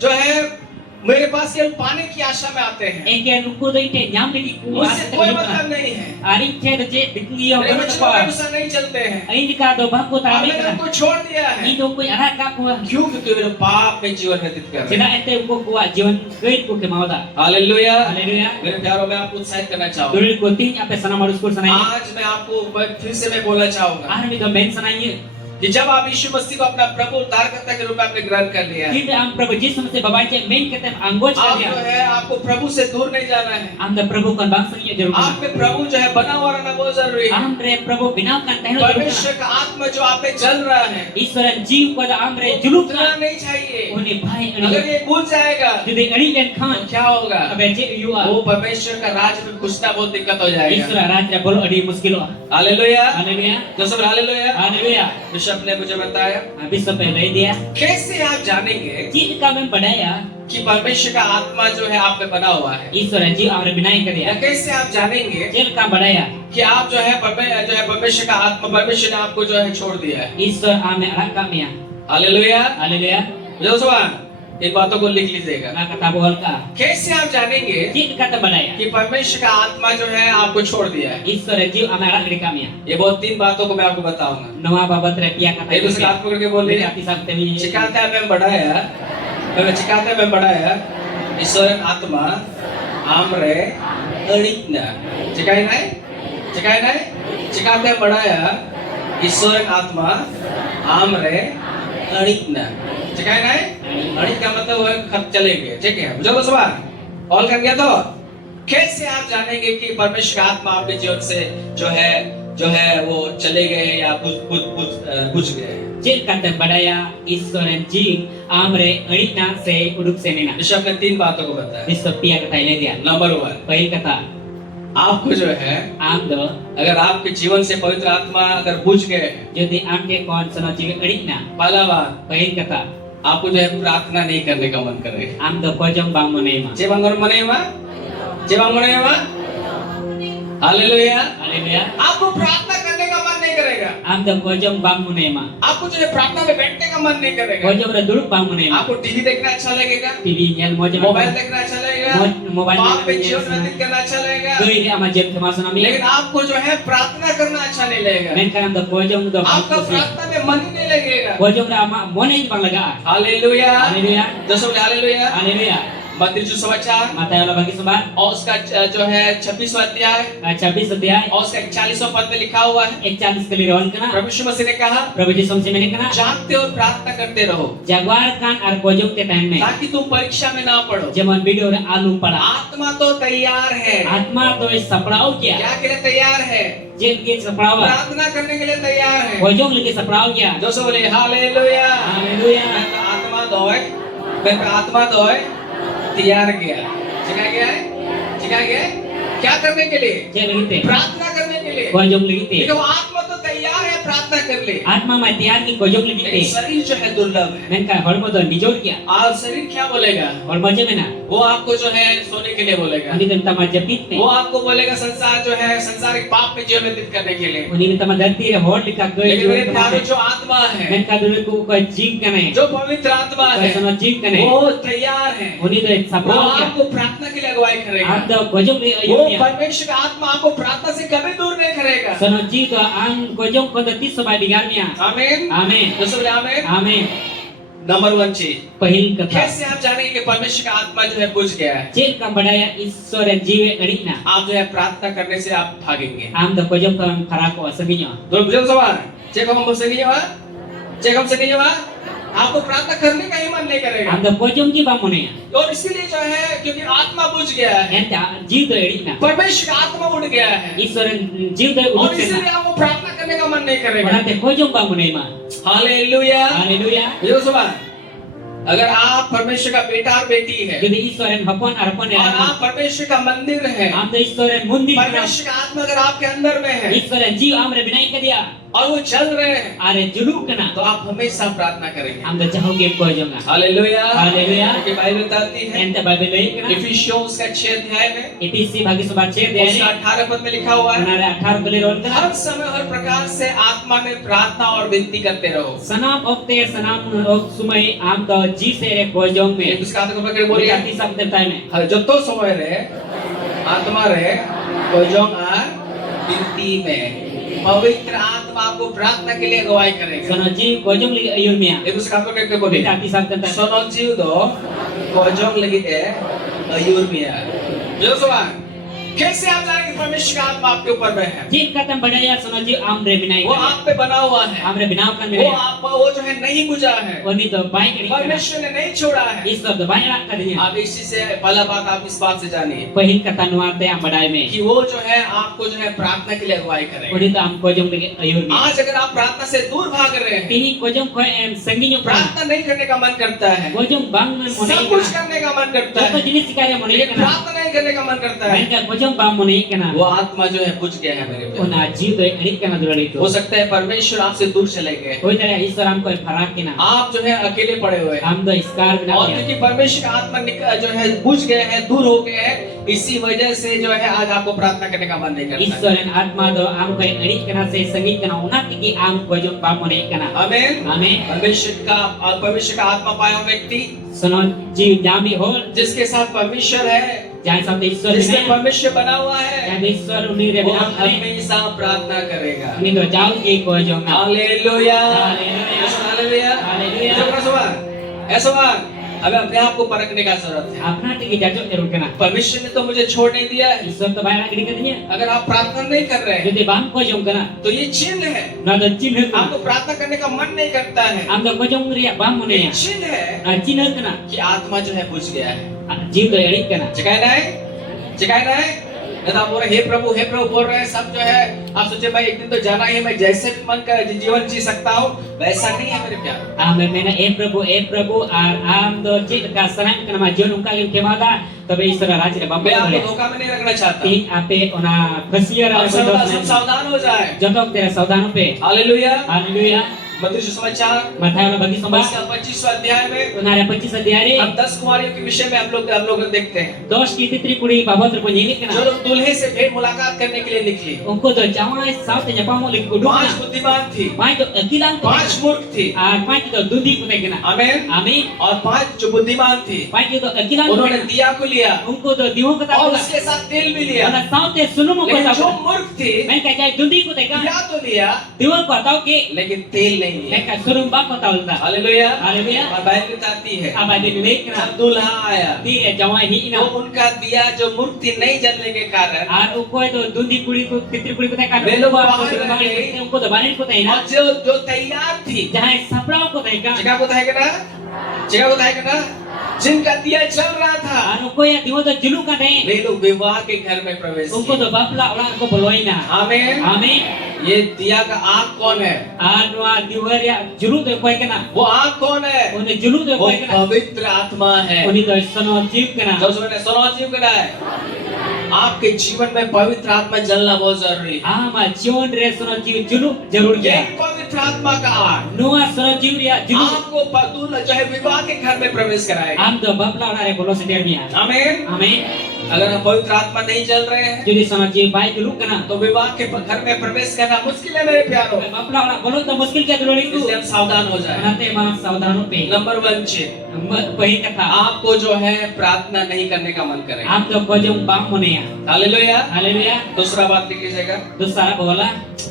जो है मेरे पास केवल पाने की आशा में आते हैं Engke ruku do ite nyam lagi ku. मुझसे कोई मतलब नहीं है Ari che do je dikngi yo मेरे ko वचनों के pa. अनुसार नहीं चलते हैं Ai dika do bangko और tarame मैंने kana. उनको छोड़ दिया है Ni do ko ara ka ku. क्यों क्योंकि वे लोग पाप में जीवन व्यतीत कर रहे Sila हैं ente uko kuwa jiwan gait ko ke mauda. Hallelujah Haleluya. मेरे प्यारों में आपको उत्साहित करना चाहूंगा Dulil ko ting ape sana marus kur sana. आज मैं आपको फिर से मैं बोलना चाहूंगा Ar mi do men sana ye. कि जब आप यीशु मसीह को अपना प्रभु उद्धारकर्ता के रूप में आपने ग्रहण कर लिया है Kita am Prabhu Yesus mesti babai je men kete anggoj आप kalian. जो है आपको प्रभु से दूर नहीं जाना है Am da Prabhu kan bangsa ye jarur. आप में प्रभु जो है बना हुआ रहना बहुत जरूरी है Am re Prabhu binaw kan tahno jarur. परमेश्वर का आत्मा जो आप में जल रहा है Iswaran jiw ko da am re juluk उतना na. नहीं चाहिए Uni bhai अगर ani. ये भूल जाएगा Jadi ani len तो khan. क्या होगा Abe je yuwa. वो परमेश्वर का राज में घुसना बहुत दिक्कत हो जाएगा Iswara rajra bolo adi muskil ho. Hallelujah Haleluya. दोस्तों हालेलुया Haleluya. बिशप ने मुझे बताया Habis sampai lay dia. कैसे आप जानेंगे Jin ka men padaya. कि परमेश्वर का आत्मा जो है आप में बना हुआ है Iswaran jiw amre binai या kariya. कैसे आप जानेंगे Jin ka padaya. कि आप जो है परमेश्वर का आत्मा परमेश्वर ने आपको जो है छोड़ दिया है Iswar ame arak kami ya. Hallelujah Haleluya. दोस्तों इन बातों को लिख लीजिएगा Na kata bohol ka. कैसे आप जानेंगे Jin kata padaya. कि परमेश्वर का आत्मा जो है आपको छोड़ दिया है Iswaran jiw ame arak dari kami ya. ये बहुत 3 बातों को मैं आपको बताऊंगा Noa babat repia kata. एक दूसरे हाथ पकड़ के बोलिए Ati sakte mi. चिकाता है मैं बढ़ाया चिकाता है मैं बढ़ाया ईश्वर आत्मा आमरे अड़िकना चिकाई नहीं चिकाते बढ़ाया ईश्वर आत्मा आमरे अड़िकना चिकाई नहीं अड़िक का मतलब है खत चलेंगे ठीक है मुझे बस बात ऑल कर गया तो कैसे आप जानेंगे कि परमेश्वर का आत्मा आपके जीवन से जो है वो चले गए या बुझ गए Jin kata padaya Iswaran jiw amre adik na se uduk senena. विश्व ने 3 बातों को बताया Distopia kata ile dia. Number 1 Pahil kata आपको जो है am do अगर आपके जीवन से पवित्र आत्मा अगर बुझ गए jadi am ke kon sono jiw adik na. पहला बात Pahil kata आपको जो है प्रार्थना नहीं करने का मन करेगा am do pojong bangunema. जेबंगर मनेवा हालेलुया Haleluya. आपको प्रार्थना करने का मन नहीं करेगा Am do pojong bangunema. आपको जो है प्रार्थना में बैठने का मन नहीं करेगा Pojong ra duduk bangunema. आपको टीवी देखना अच्छा लगेगा TV nyel moja मोबाइल देखना अच्छा लगेगा मोबाइल पाप में जीवन व्यतीत करना अच्छा लगेगा Doi dia ama jem kemasan ami. लेकिन आपको जो है प्रार्थना करना अच्छा नहीं लगेगा Men kan am do pojong do आपका bangko. प्रार्थना में मन ही नहीं लगेगा Pojong ra ama mone bang laga. Hallelujah Haleluya. दोस्तों हालेलुया Haleluya. मत्ती सुसमाचार Matayo la bagi sobat. और उसका जो है 26वां अध्याय 26 adhyay और उसका 41वां पद में लिखा हुआ है 41 kali rawan kana. प्रभु यीशु मसीह ने कहा Prabhu Yesus mesti mene kana. जागते और प्रार्थना करते रहो Jaguar kan ar pojong te time mein. ताकि तुम परीक्षा में ना पड़ो Jaman video re alu pada. आत्मा तो तैयार है Atma to is saprao kya. क्या के लिए तैयार है Jen ke saprao. प्रार्थना करने के लिए तैयार है Pojong lagi saprao kya. दोस्तों बोले हालेलुया Haleluya. मैं तो आत्मा दोय तैयार किया। सिखाया गया है, सिखाया गया है क्या करने के लिए? Cek lagi प्रार्थना करने के लिए। Kojong lagi देखो आत्मा तो तैयार है प्रार्थना कर ले, Atma matian ki kojong lagi लेकिन शरीर जो है दुर्लभ है। Menka hormo to dijor kia. और शरीर क्या बोलेगा? Hormo je mena. वो आपको जो है सोने के लिए बोलेगा, Uni tenta majapit वो ne. आपको बोलेगा संसार जो है संसारिक पाप में जीवन व्यतीत करने के लिए। Uni tenta madarti re hor lika goi लेकिन मेरे jor प्यारे kemate. जो आत्मा है, Menka dulu ku ko jing kane. जो पवित्र आत्मा Ko है, sono jing kane. वो तैयार है। Uni to वो sapra kia. आपको प्रार्थना के लिए अगुवाई करेगा। Am do kojong le वो ayun kia. परमेश्वर का आत्मा आपको प्रार्थना से कभी दूर नहीं करेगा। Sono jing to ang kojong ko to tiso ba digar mia. आमीन। Amen. तो सब आमीन। Amen. नंबर 1 चीज, Pahil kata. कैसे आप जानेंगे कि परमेश्वर का आत्मा जो है बुझ गया है? Cek ka badaya Ishwar jiwe adik na. आप जो है प्रार्थना करने से आप भागेंगे। Am do kojong ko ang parako asaginyo. तो बुझे सवाल, चेक हम सही जवा, चेक हम सही जवा, आपको प्रार्थना करने का ही मन नहीं करेगा। Am do kojong ki ba mo ne. और इसीलिए जो है क्योंकि आत्मा बुझ गया है, Enta jiw do adik na. परमेश्वर का आत्मा उड़ गया है, Ishwar jiw do और uduk इसीलिए na. आपको प्रार्थना करने का मन नहीं करेगा। Orang te kojong ba mo ne ma. Hallelujah. Haleluya. बुझे सवाल, अगर आप परमेश्वर का बेटा और बेटी है Jadi Ishwaran hapon arapon और ya. आप परमेश्वर का मंदिर है, Am do Ishwaran mundir na. परमेश्वर का आत्मा अगर आपके अंदर में है Ishwaran jiw amre binai ka dia. और वो चल रहे हैं, Are juluk kana. तो आप हमेशा प्रार्थना करेंगे। Am do chaho ge kojong na. Hallelujah. Hallelujah. क्योंकि बाइबल बताती है Enta Bible le kana. इफिसियोंस का 6 अध्याय में EPC bagi sobat cek dia उसका ni. 18 पद में लिखा हुआ है, Anara 18 kali roll kana. हर समय हर प्रकार से आत्मा में प्रार्थना और विनती करते रहो। Sanam okte sanam ok sumai am do ji se re kojong me. एक उसका हाथ को पकड़ बोलिए, Boleh kisah time me. हर जो तो समय रहे आत्मा रहे कोजोंग आर विनती में पवित्र आत्मा आपको प्रार्थना के लिए अगुवाई करेगा। Sono ji kojong lagi ayun mea. एक उसका हाथ को पकड़ बोलिए, Kita kisah time. सोनो जीव दो कोजोंग लगी है अयूर मिया। जो सवाल, कैसे आप जानेंगे परमेश्वर का आत्मा आपके ऊपर में है? Jin kata badaya sono ji amre binai वो kana. आप पे बना हुआ है, Amre binaw kan वो me. आप वो जो है नहीं बुझा है, Oni to baik ni kana. परमेश्वर ने नहीं छोड़ा है। Ishwar to banyak kadinya. आप इसी से पहला बात आप इस बात से जानिए Pahil kata nuar te am badai me. कि वो जो है आपको जो है प्रार्थना के लिए अगुवाई करेगा। Oni to am kojong lagi ayun mea. आज अगर आप प्रार्थना से दूर भाग रहे हैं, Tini kojong ko em sanginyo kana. प्रार्थना नहीं करने का मन करता है, Kojong bang man mo सब nei कुछ kana. करने का मन करता Joto है, jenis kaya mo nei लेकिन kana. प्रार्थना नहीं करने का मन करता है, Mereka kojong bang mo nei kana. वो आत्मा जो है बुझ गया है मेरे प्यारे। Ona jiw do adik kana durali to. हो सकता है परमेश्वर आपसे दूर चले गए, Koi tara Ishwar am ko farak kina. आप जो है अकेले पड़े हुए हैं, Am do iskar bina और kia. क्योंकि परमेश्वर का आत्मा जो है बुझ गए हैं, दूर हो गए हैं, इसी वजह से जो है आज आपको प्रार्थना करने का मन नहीं करता है। Ishwaran atma do am ko adik kana se sangit kana una tiki am kojong bang mo nei kana. आमीन। Amen. परमेश्वर का आत्मा पाया व्यक्ति Sono jiw jami hol. जिसके साथ परमेश्वर है, Jangan sampai Ishwar जिससे bina. परमेश्वर बना हुआ है, Jangan Ishwar uni re वो bina kare. हमेशा प्रार्थना करेगा। Ini do jauh ji kojong na. Hallelujah. Hallelujah. Hallelujah. Hallelujah. जो अपना सवाल, ऐसा सवाल, हमें अपने आप को परखने का जरूरत है। Apna tiki jatuh jarur kana. परमेश्वर ने तो मुझे छोड़ नहीं दिया है। Ishwar to banyak adik katanya. अगर आप प्रार्थना नहीं कर रहे हैं, Jadi bang kojong kana. तो ये चिन्ह है, Na do chin kana. आपको प्रार्थना करने का मन नहीं करता है। Am do kojong ria bang mo nei. ये चिन्ह है Na chin kana. कि आत्मा जो है बुझ गया है। Jiw do adik kana. चिकायना है, चिकायना है। नहीं तो आप बोल रहे हे प्रभु बोल रहे हैं सब जो है, आप सोचे भाई एक दिन तो जाना ही है, मैं जैसे भी मन कर जीवन जी सकता हूँ, वैसा नहीं है मेरे प्यार। Am mena Prabhu ar am do cik ka sanang kana majon ungka yung kemada tabe Ishwar raj re bang मैं आपको boleh. धोखा में नहीं रखना चाहता। Ti ape ona khasiar आप ar सब bodoh. सावधान हो जाए। Jotok tera saudano pe. Hallelujah. Haleluya. मत्ती सुसमाचार Mathayo na bagi sobat. उसका 25वां अध्याय में Unara 25 adhyare. हम 10 कुमारियों के विषय में हम लोग देखते हैं, Dos ki titri kuri babot ro punyi जो kana. लोग दूल्हे से भेंट मुलाकात करने के लिए निकली। Ungko do jawai saut te japamo ling kudu. 5 बुद्धिमान थी, Pai do akilang ko. 5 मूर्ख थी, Ar pai do dudi ko te kana. आमीन। Amin. और 5 जो बुद्धिमान थी, Pai do akilang ko. उन्होंने दिया को लिया Ungko do diwo kata और ko. उसके साथ तेल भी लिया, Ona saut te sunumo ko लेकिन जो ta. मूर्ख थी Men ka jai dudi ko te ka. दिया तो लिया, Diwo ko tau ke. लेकिन तेल नहीं लिया। Men ka surum ba ko tau ta. Hallelujah. Haleluya. और बाइबल बताती है Aba di bibig जब kana. दूल्हा आया Ti e jawai hi तो ina. उनका दिया जो मूर्ख थी नहीं जलने के कारण, Ar uko do dundi kuri ko titri kuri ko te ka. May lo Uko bahar ko na bangin eh. ko uko do banin ko te na. और जो तैयार थी, Jahai sapraw ko te ka. जगह बताएगा ना, जगह बताएगा ना, जिनका दिया जल रहा था, anu ko ya diwo do juluk kan deh वे लोग विवाह के घर में प्रवेश ungko किए। do bapla orang ko boloina आमीन। amin ये दिया का आग कौन है? anu diwa ya juluk do koi kana वो आग कौन है? uni juluk do वो koi kana पवित्र आत्मा है। uni do sono jiv kana जो सुने सोनो जीव कना है। आपके जीवन में पवित्र आत्मा जलना बहुत जरूरी है। ama jion re sono jiv juluk jarur ये ya पवित्र आत्मा का आग nuwa sono jiv ya juluk आपको दूल्हा जो है विवाह के घर में प्रवेश कराएगा। am do bapla orang re bolo sediar niya आमीन। amin अगर हम पवित्र आत्मा नहीं जल रहे हैं jadi sono jiv bai juluk kana तो विवाह के घर में प्रवेश करना मुश्किल है मेरे प्यारों। bapla orang bolo to muskil ke dulu itu इसलिए हम सावधान हो जाए। nanti mah saudara pe number 1 चीज, पही कथा आपको जो है प्रार्थना नहीं करने का मन करेगा। आप तो pojong bang monia hallelujah. haleluya दूसरा बात लिखिएगा, dosara bola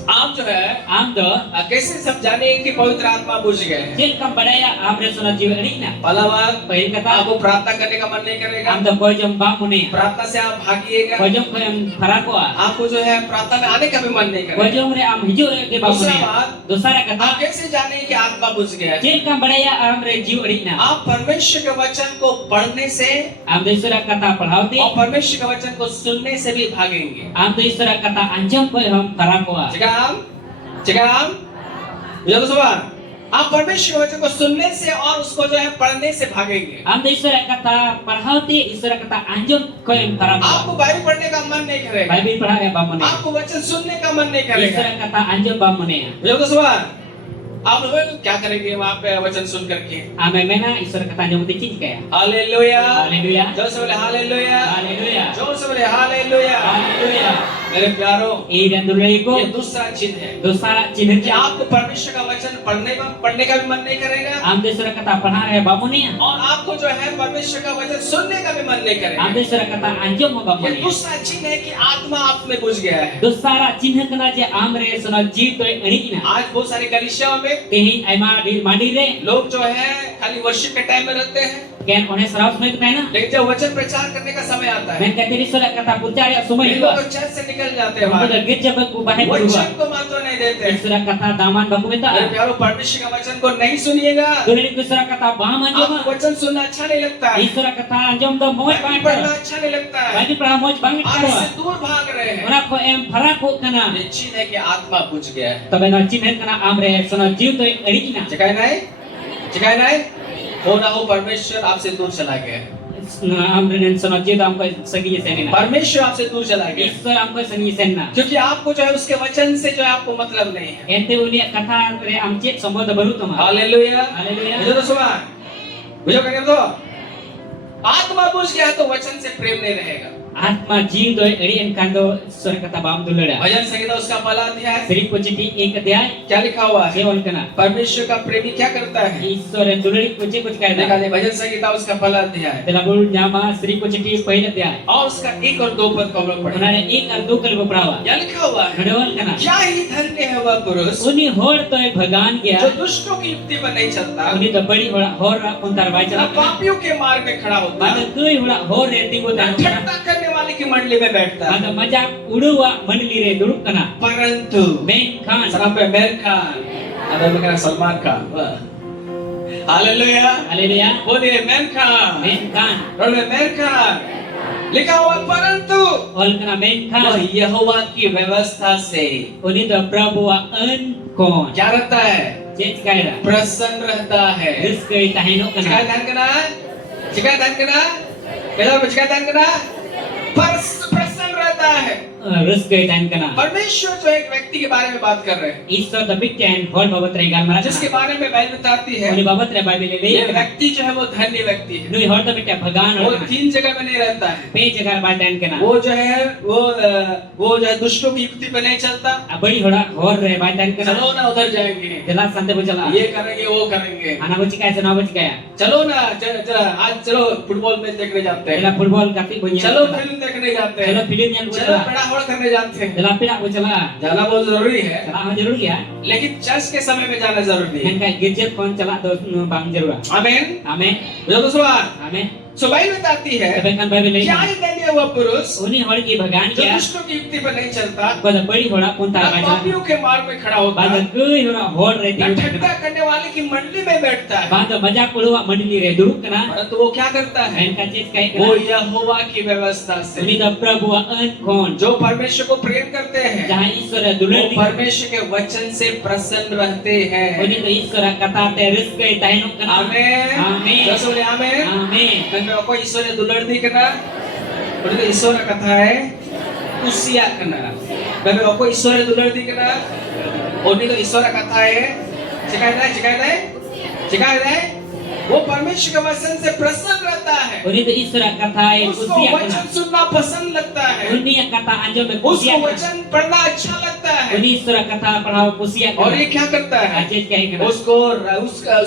आप जो है am do कैसे सब जाने कि पवित्र आत्मा बुझ गए हैं? jil kam badaya am re sono jiv ri na पहला बात, पही कथा आपको प्रार्थना करने का मन नहीं करेगा, am do pojong bang monia प्रार्थना से आप भागिएगा। pojong ko yang farako आपको जो है प्रार्थना में आने का भी मन नहीं करेगा। pojong re am hiju re ke bang दूसरा monia बात, dosara आप kata कैसे जाने कि आत्मा बुझ गया है? jil kam badaya am re jiv ri na आप परमेश्वर के वचन को पढ़ने से am do isura kata padhaute और परमेश्वर के वचन को सुनने से भी भागेंगे। am do isura kata anjam ko ham farako चिकाम ये तो सुबह आप परमेश्वर के वचन को सुनने से और उसको जो है पढ़ने से भागेंगे। am do isura kata padhaute isura kata anjam ko yang farako आपको बाइबल पढ़ने का मन नहीं करेगा, bible padha bang monia आपको वचन सुनने का मन नहीं करेगा। isura kata anjam bang monia ये तो सुबह आप लोग क्या करेंगे वहाँ पे वचन सुन करके? ame mena isura kata anjam ti kaya hallelujah, haleluya जोर से बोले हालेलुया, haleluya जोर से बोले हालेलुया। haleluya मेरे प्यारों, dan dulu ko ये दूसरा चिन्ह है dosa कि cinta आपको परमेश्वर का वचन पढ़ने का भी मन नहीं करेगा am do isura kata padha re bang monia और आपको जो है परमेश्वर का वचन सुनने का भी मन नहीं am करेगा। do isura kata anjam mo bang ये monia दूसरा चिन्ह है कि आत्मा आप में बुझ गया है। dosara cinta kana je am re sono jiv to eri na आज बहुत सारी कलीसियाओं में tehi aima di mandi re लोग जो है खाली वर्शिप के टाइम में रहते हैं, ken one saraf noi kata na लेकिन जब वचन प्रचार करने का समय आता है men kata isura kata pucari sumai ये itu लोग तो चर्च से निकल जाते हैं Kamu बाहर, dah gereja baku bahan berubah. वचन को महत्व नहीं देते हैं। Isra kata daman baku minta. मेरे प्यारों, परमेश्वर का वचन को नहीं सुनिएगा, Dulu ni isra kata baham aja आपको mah. वचन सुनना अच्छा नहीं लगता है, Isra kata anjam dah moy Bible banget. पढ़ना अच्छा नहीं लगता है, Bagi pra moy banget आप karo. इससे दूर भाग रहे हैं। Mana ko em farako kana. ये चिन्ह है कि आत्मा बुझ गया है। Tabe na cinhen kana amre sono jiv to erikina. चिकाई नहीं हो ना हो परमेश्वर आपसे दूर चला गया है। Amre nen sono jiv amko sagi sen na. परमेश्वर आपसे दूर चला गया है। Isra amko sagi sen na. क्योंकि आपको जो है उसके वचन से जो है आपको मतलब नहीं है। Ente uni kata re amcet sambodha baru to mah. Hallelujah, Haleluya. मुझे तो सुना, मुझे क्या कहते हो? आत्मा बुझ गया तो वचन से प्रेम नहीं रहेगा। Atma jiv to eri en kando isra kata baham dulu dah. भजन संहिता उसका पहला अध्याय Sri kuciti ek adyay क्या लिखा हुआ है? Seven kana. परमेश्वर का प्रेमी क्या करता है? Isra dulu ni kucik kaya देखा dah. दे भजन संहिता उसका पहला अध्याय Telabul nyama Sri kuciti पहिला adyay. और उसका 1 और 2 पद को हम लोग पढ़ें। Menara ek ar do kali beberapa. क्या लिखा हुआ है? Kedua kana. क्या ही धन्य है वह पुरुष Uni hor to भगवान जो गया. दुष्टों की युक्ति पर नहीं चलता, Uni to badi hor puntar baca न lah. पापियों के मार्ग में खड़ा होता, Maka tui hor reti ko न tan kana. ठट्टा करने वाले की मंडली में बैठता, Maka majak uduwa mandili re duruk kana. परंतु Main khan. sampai मेर Khan, ada bukan Salman Khan, hallelujah, Haleluya. बोलिए मेर खान, Main khan. बोलिए मेर खान, लिखा हुआ परंतु Ol kana main वह khan. यहोवा की व्यवस्था से Uni to prabuwa en kon. क्या रहता है? Cek kaya dah. प्रसन्न रहता है। Rizki tahino चिका kana. ध्यान करना, चिका ध्यान करना, पहला चिका ध्यान करना, प्रसन्न रहता है। Rizki tahan kana. परमेश्वर जो एक व्यक्ति के बारे में बात कर रहे हैं, Isra to bikten hol babat re gal mara. जिसके बारे में बाइबल बताती है Uni babat re Bible le ये le. व्यक्ति जो है वो धन्य व्यक्ति है। Nui hor to bikten भगवान वो hor kana. 3 जगह में नहीं रहता है। Pe jagar badan kana. वो जो है वो जो है दुष्टों की युक्ति पे नहीं चलता, Badi hor re badan kana. चलो ना उधर जाएंगे, Jelas santai berjalan. ये करेंगे वो करेंगे, Anak bocil kaya sana bocil kaya. चलो ना आज चलो फुटबॉल मैच देखने जाते हैं, Jelas football kaki punya. चलो फिल्म देखने जाते हैं, Jelas film yang चलो berjalan. पड़ाहड़ करने जाते हैं। Jelas tidak berjalan. जाना बहुत जरूरी है, Jelas mah jarur ya. लेकिन चर्च के समय में जाना जरूरी है। Yang kayak gadget pun jelas tu bang jarur. आमीन। Amin. मुझे तो सुना, Amin. सो बाइबल बताती है Tapi kan Bible क्या lain. ही धन्य हुआ पुरुष Uni hor ki bagan जो kya. दुष्टों की युक्ति पर नहीं चलता, Pada badi hora pun न tak baca. पापियों के मार्ग में खड़ा होता, Pada kui hora hor reti न udah ठट्टा kena. करने वाले की मंडली में बैठता है, Pada majak uluwa mandili re duruk kena. परंतु वो क्या करता है, Main kacit kai वो kena. यहोवा की व्यवस्था से, Uni da Prabhu an kon. जो परमेश्वर को प्रेम करते हैं, Jahan Ishwara वो dular di. परमेश्वर के वचन से प्रसन्न रहते हैं। Uni da Ishwara kata te rizkai tainuk kena. आमेन। Amen. दस बोले आमेन। Amen. मैं को ईश्वर दुलड़ दी करना, बोले ईश्वर का कथा है कुसिया करना, मैं को ईश्वर दुलड़ दी करना, ओनी तो ईश्वर का कथा है चिकाई है, वो परमेश्वर के वचन से प्रसन्न रहता है, Uni da Ishwara kata e उसको kusiak वचन kena. सुनना पसंद लगता है, Uni yang kata anjom me उसको kusiak kena. वचन पढ़ना अच्छा लगता है, Uni Ishwara kata padaw kusiak और kena. ये क्या करता है, Kacit kai kena. उसको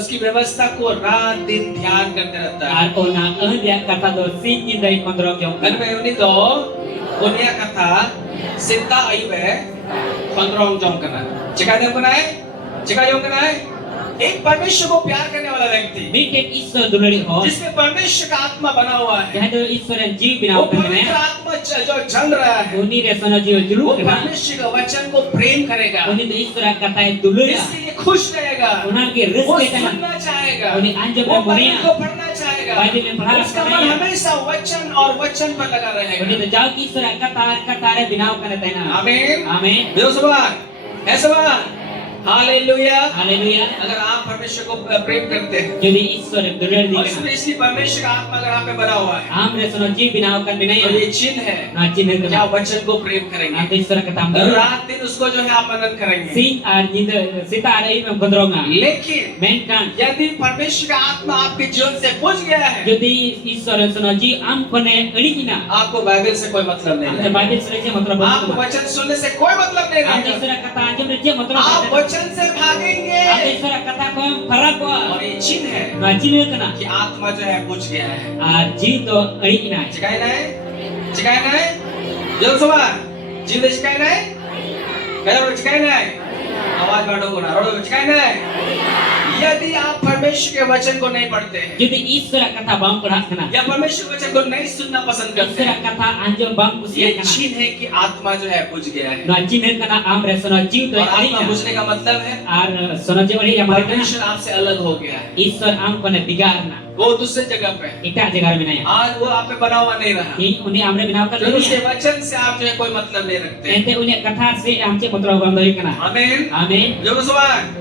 उसकी व्यवस्था को रात दिन ध्यान करते रहता है। Ar ona an dia kata do sin dai kontrol jong kan kena. me uni to unia kata sinta aibe पंद्रह जॉन करना चिका जॉन करना है चिका जॉन करना है एक परमेश्वर को प्यार करने वाला व्यक्ति Bikin Ishwar dulari ho. जिसमें परमेश्वर का आत्मा बना हुआ है Jahan do Ishwar yang jiw वो binaw kena पवित्र ya. आत्मा जो जल रहा है Uni resana jiw वो juluk kena. परमेश्वर का वचन को प्रेम करेगा Uni do Ishwara kata e dulari. इसके लिए खुश रहेगा Unar ke वो rizkai kena. सुनना चाहेगा उन्हें अंजम वो में बाइबल मुनिया। को पढ़ना चाहेगा बाइबल में पढ़ा उसका रखना मन है। हमेशा वचन और वचन पर लगा Uni रहेगा do jauh ki Ishwara kata re binaw kena taina. आमीन Amen. जो सवाल है सवाल हालेलुया Haleluya. अगर आप परमेश्वर को प्रेम करते हैं Jadi Ishwar dulari di और kena. इसमें इसलिए परमेश्वर का आत्मा अगर आप में बना हुआ है Am resana jiw binaw kan तो binaya. ये चिन्ह है Na chin क्या kena. वचन को प्रेम करेंगे Ante Ishwara kata am. रात दिन उसको जो है आप मनन करेंगे Sing ar nyinda sita ada im kontronga. लेकिन Menkan यदि परमेश्वर का आत्मा आपके जीवन से बुझ गया है jadi Ishwar resana jiw am kone elikina. आपको बाइबल से कोई मतलब नहीं Ante है Bible seleje matlab आपको apa? वचन सुनने से कोई मतलब नहीं Ante रहेगा Ishwara kata anjom reje matlab आप apa? वचन से भागेंगे Ante Ishwara kata ko am parab ko. और ये चिन्ह है Na chin kena. कि आत्मा जो है बुझ गया है Ar jiw do elikina. चिकाई ना है जो सुबह जीव चिकाई ना है कहना चिकाई ना है आवाज बढ़ो को ना रोडो चिकाई ना है यदि आप परमेश्वर के वचन को नहीं पढ़ते हैं Jadi Ishwara kata bang pernah kena. या परमेश्वर के वचन को नहीं सुनना पसंद करते Ishwara हैं kata anjom bang ये kusiak kena. चिन्ह है कि आत्मा जो है बुझ गया है Na chin kena am resana jiw do और आत्मा elikina. बुझने का मतलब है Ar sono jiw elik yang kena. परमेश्वर आपसे अलग हो गया है Ishwar am kone bigarna. वो दूसरे जगह पे है Ita jagar binaya. आज वो आप पे बना हुआ नहीं रहा Uni amre binaw kan तो उसके dunia. वचन से आप जो है कोई मतलब नहीं रखते Ente uni kata se amce matlab bang dari kena. आमीन Amin. जो सुबह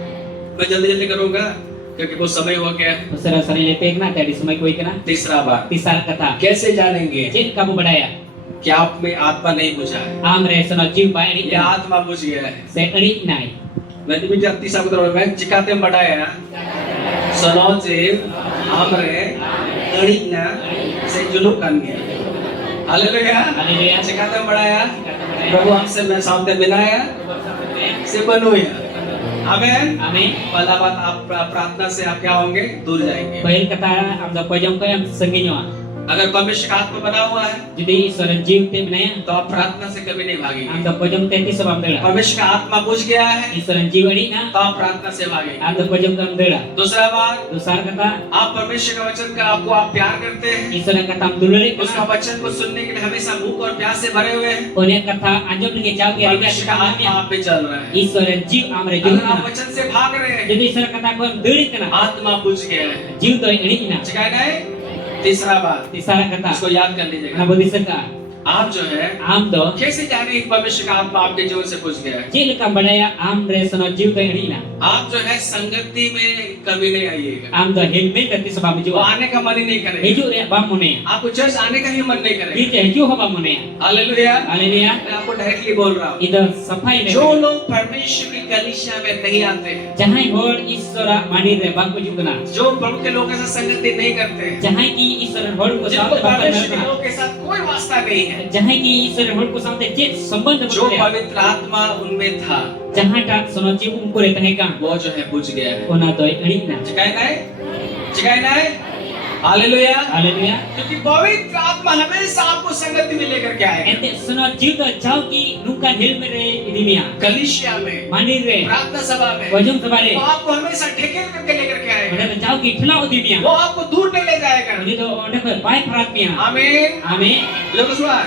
मैं जल्दी जल्दी करूंगा क्योंकि बहुत समय हो गया है Usara sari lepek na tadi semai koi kena. तीसरा बात Tisar kata. कैसे जानेंगे Cin kamu badaya. कि आप में आत्मा नहीं बुझा है Amre sono jiw ba elik ये kena. आत्मा बुझ गया है Se elik nai. मैं भी जब तीसरा को मैं चिकाते बढ़ाया सुनो जीव हमरे अड़ीना से जुलूक कर गया हालेलुया Haleluya. चिकाते बढ़ाया प्रभु हमसे मैं सामने मिलाया से बनूया आमीन Amin. पहला बात आप प्रार्थना से आप क्या होंगे दूर जाएंगे Baik kata am da pojong ko am senginyo. अगर परमेश्वर का आत्मा बना हुआ है Jadi Ishwara jiw te binaya. तो आप प्रार्थना से कभी नहीं Am भागेंगे da pojong te ti sabam dela. परमेश्वर का आत्मा बुझ गया है Ishwara jiw elik na. तो आप प्रार्थना से भागेंगे Am da pojong ko am dela. दूसरा बात Dusar kata आप परमेश्वर का वचन का आपको आप प्यार करते हैं Ishwara kata am dulari उसका kena. वचन को सुनने के लिए हमेशा भूख और प्यास से भरे हुए हैं Uni kata anjom ni jauh ya rida परमेश्वर का आत्मा आप पे चल रहा है Ishwara jiw amre jiw अगर आप na. वचन से भाग रहे हैं Jadi Ishwara kata ko am duli kena. आत्मा बुझ गया है Jiw do elik na. चिकाई नहीं तीसरा बात Tisar kata. इसको याद कर लीजिएगा Na bodhi saka. आप जो है Am do कैसे जाने कि परमेश्वर का आत्मा आपके जीवन से बुझ गया है cil ka badaya am resana jiw do elik na. आप जो है संगति में कभी नहीं आइएगा Am do helmet tati sabam वो jiw. आने का मन ही नहीं करेगा Hiju re bam mone. आपको चर्च आने का ही मन नहीं करेगा Kita hiju ha bam mone. Hallelujah Haleluya. मैं आपको डायरेक्टली बोल रहा हूँ Ida safai जो ne. लोग परमेश्वर की कलीसिया में नहीं आते हैं Jahai hor Ishwara mani re bang ko jiw kena. जो प्रभु के लोगों के साथ संगति नहीं करते हैं Jahai ki Ishwara hor ko जिनको saute bang परमेश्वर के kena. लोगों के साथ कोई वास्ता नहीं है Jahai ki Ishwara hor ko saute cit sambandh जो betul. पवित्र आत्मा उनमें था Jahai tak sono jiw umkur tahe kang. वो जो है बुझ गया है Ona do elik na. चिकाई नहीं हालेलुया। Haleluya. क्योंकि पवित्र आत्मा हमेशा आपको संगति में लेकर के आएगा। Ente sono jiu do jauh ki nukan helmere idimia. कलीसिया में, Mandir re. प्रार्थना सभा में, Wajum sabare. वो आपको हमेशा ढकेल करके लेकर के आएगा। Ode do jauh ki thela udimia. वो आपको दूर नहीं ले जाएगा। Ode do ode ko bai pharat mia. आमीन। Amin. लोग सुना।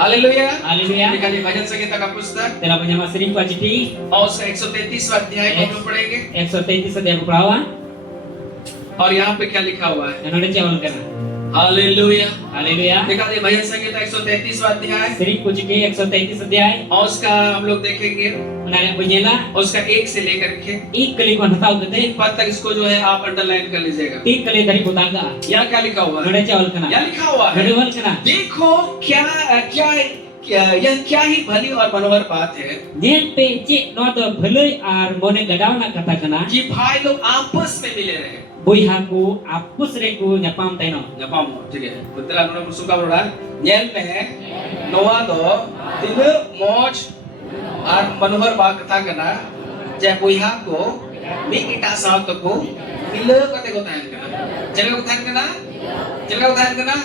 हालेलुया। Haleluya. निकालिए भजन संगीता का पुस्तक Telah penyama sering ku ajiti. और उसका 133वां अध्याय को हम लोग पढ़ेंगे। 133 adhyay ku perawan. और यहाँ पे क्या लिखा हुआ है? Dan ode cewal kana. Hallelujah. Haleluya. निकालिए भजन संगीता 133वां अध्याय Sering ku ajiti 133 adhyay. और उसका हम लोग देखेंगे Menarik penyela. उसका 1 से लेकर के Ik kali ku hatau kete. 3 पद तक इसको जो है आप अंडरलाइन कर लीजिएगा। 3 kali dari butaga. यहाँ क्या लिखा हुआ है? Ode cewal kana. यहाँ लिखा हुआ है, Ode wal kana. देखो क्या क्या क्या यह क्या ही भली और मनोहर बात है Nyen pe cik no do bheloi ar mone gadau nak kata kana. कि भाई लोग आपस में मिले रहे। Boyhaku apus reku nyapam taino. Nyapam, ठीक है। पुत्र अनुराग सुका बड़ा न्याय में नोआ दो तीन मौज और मनोहर बात कथा करना जब बुया को मिकिटा साथ को मिले कते को तायन करना जगह को तायन करना जगह को तायन करना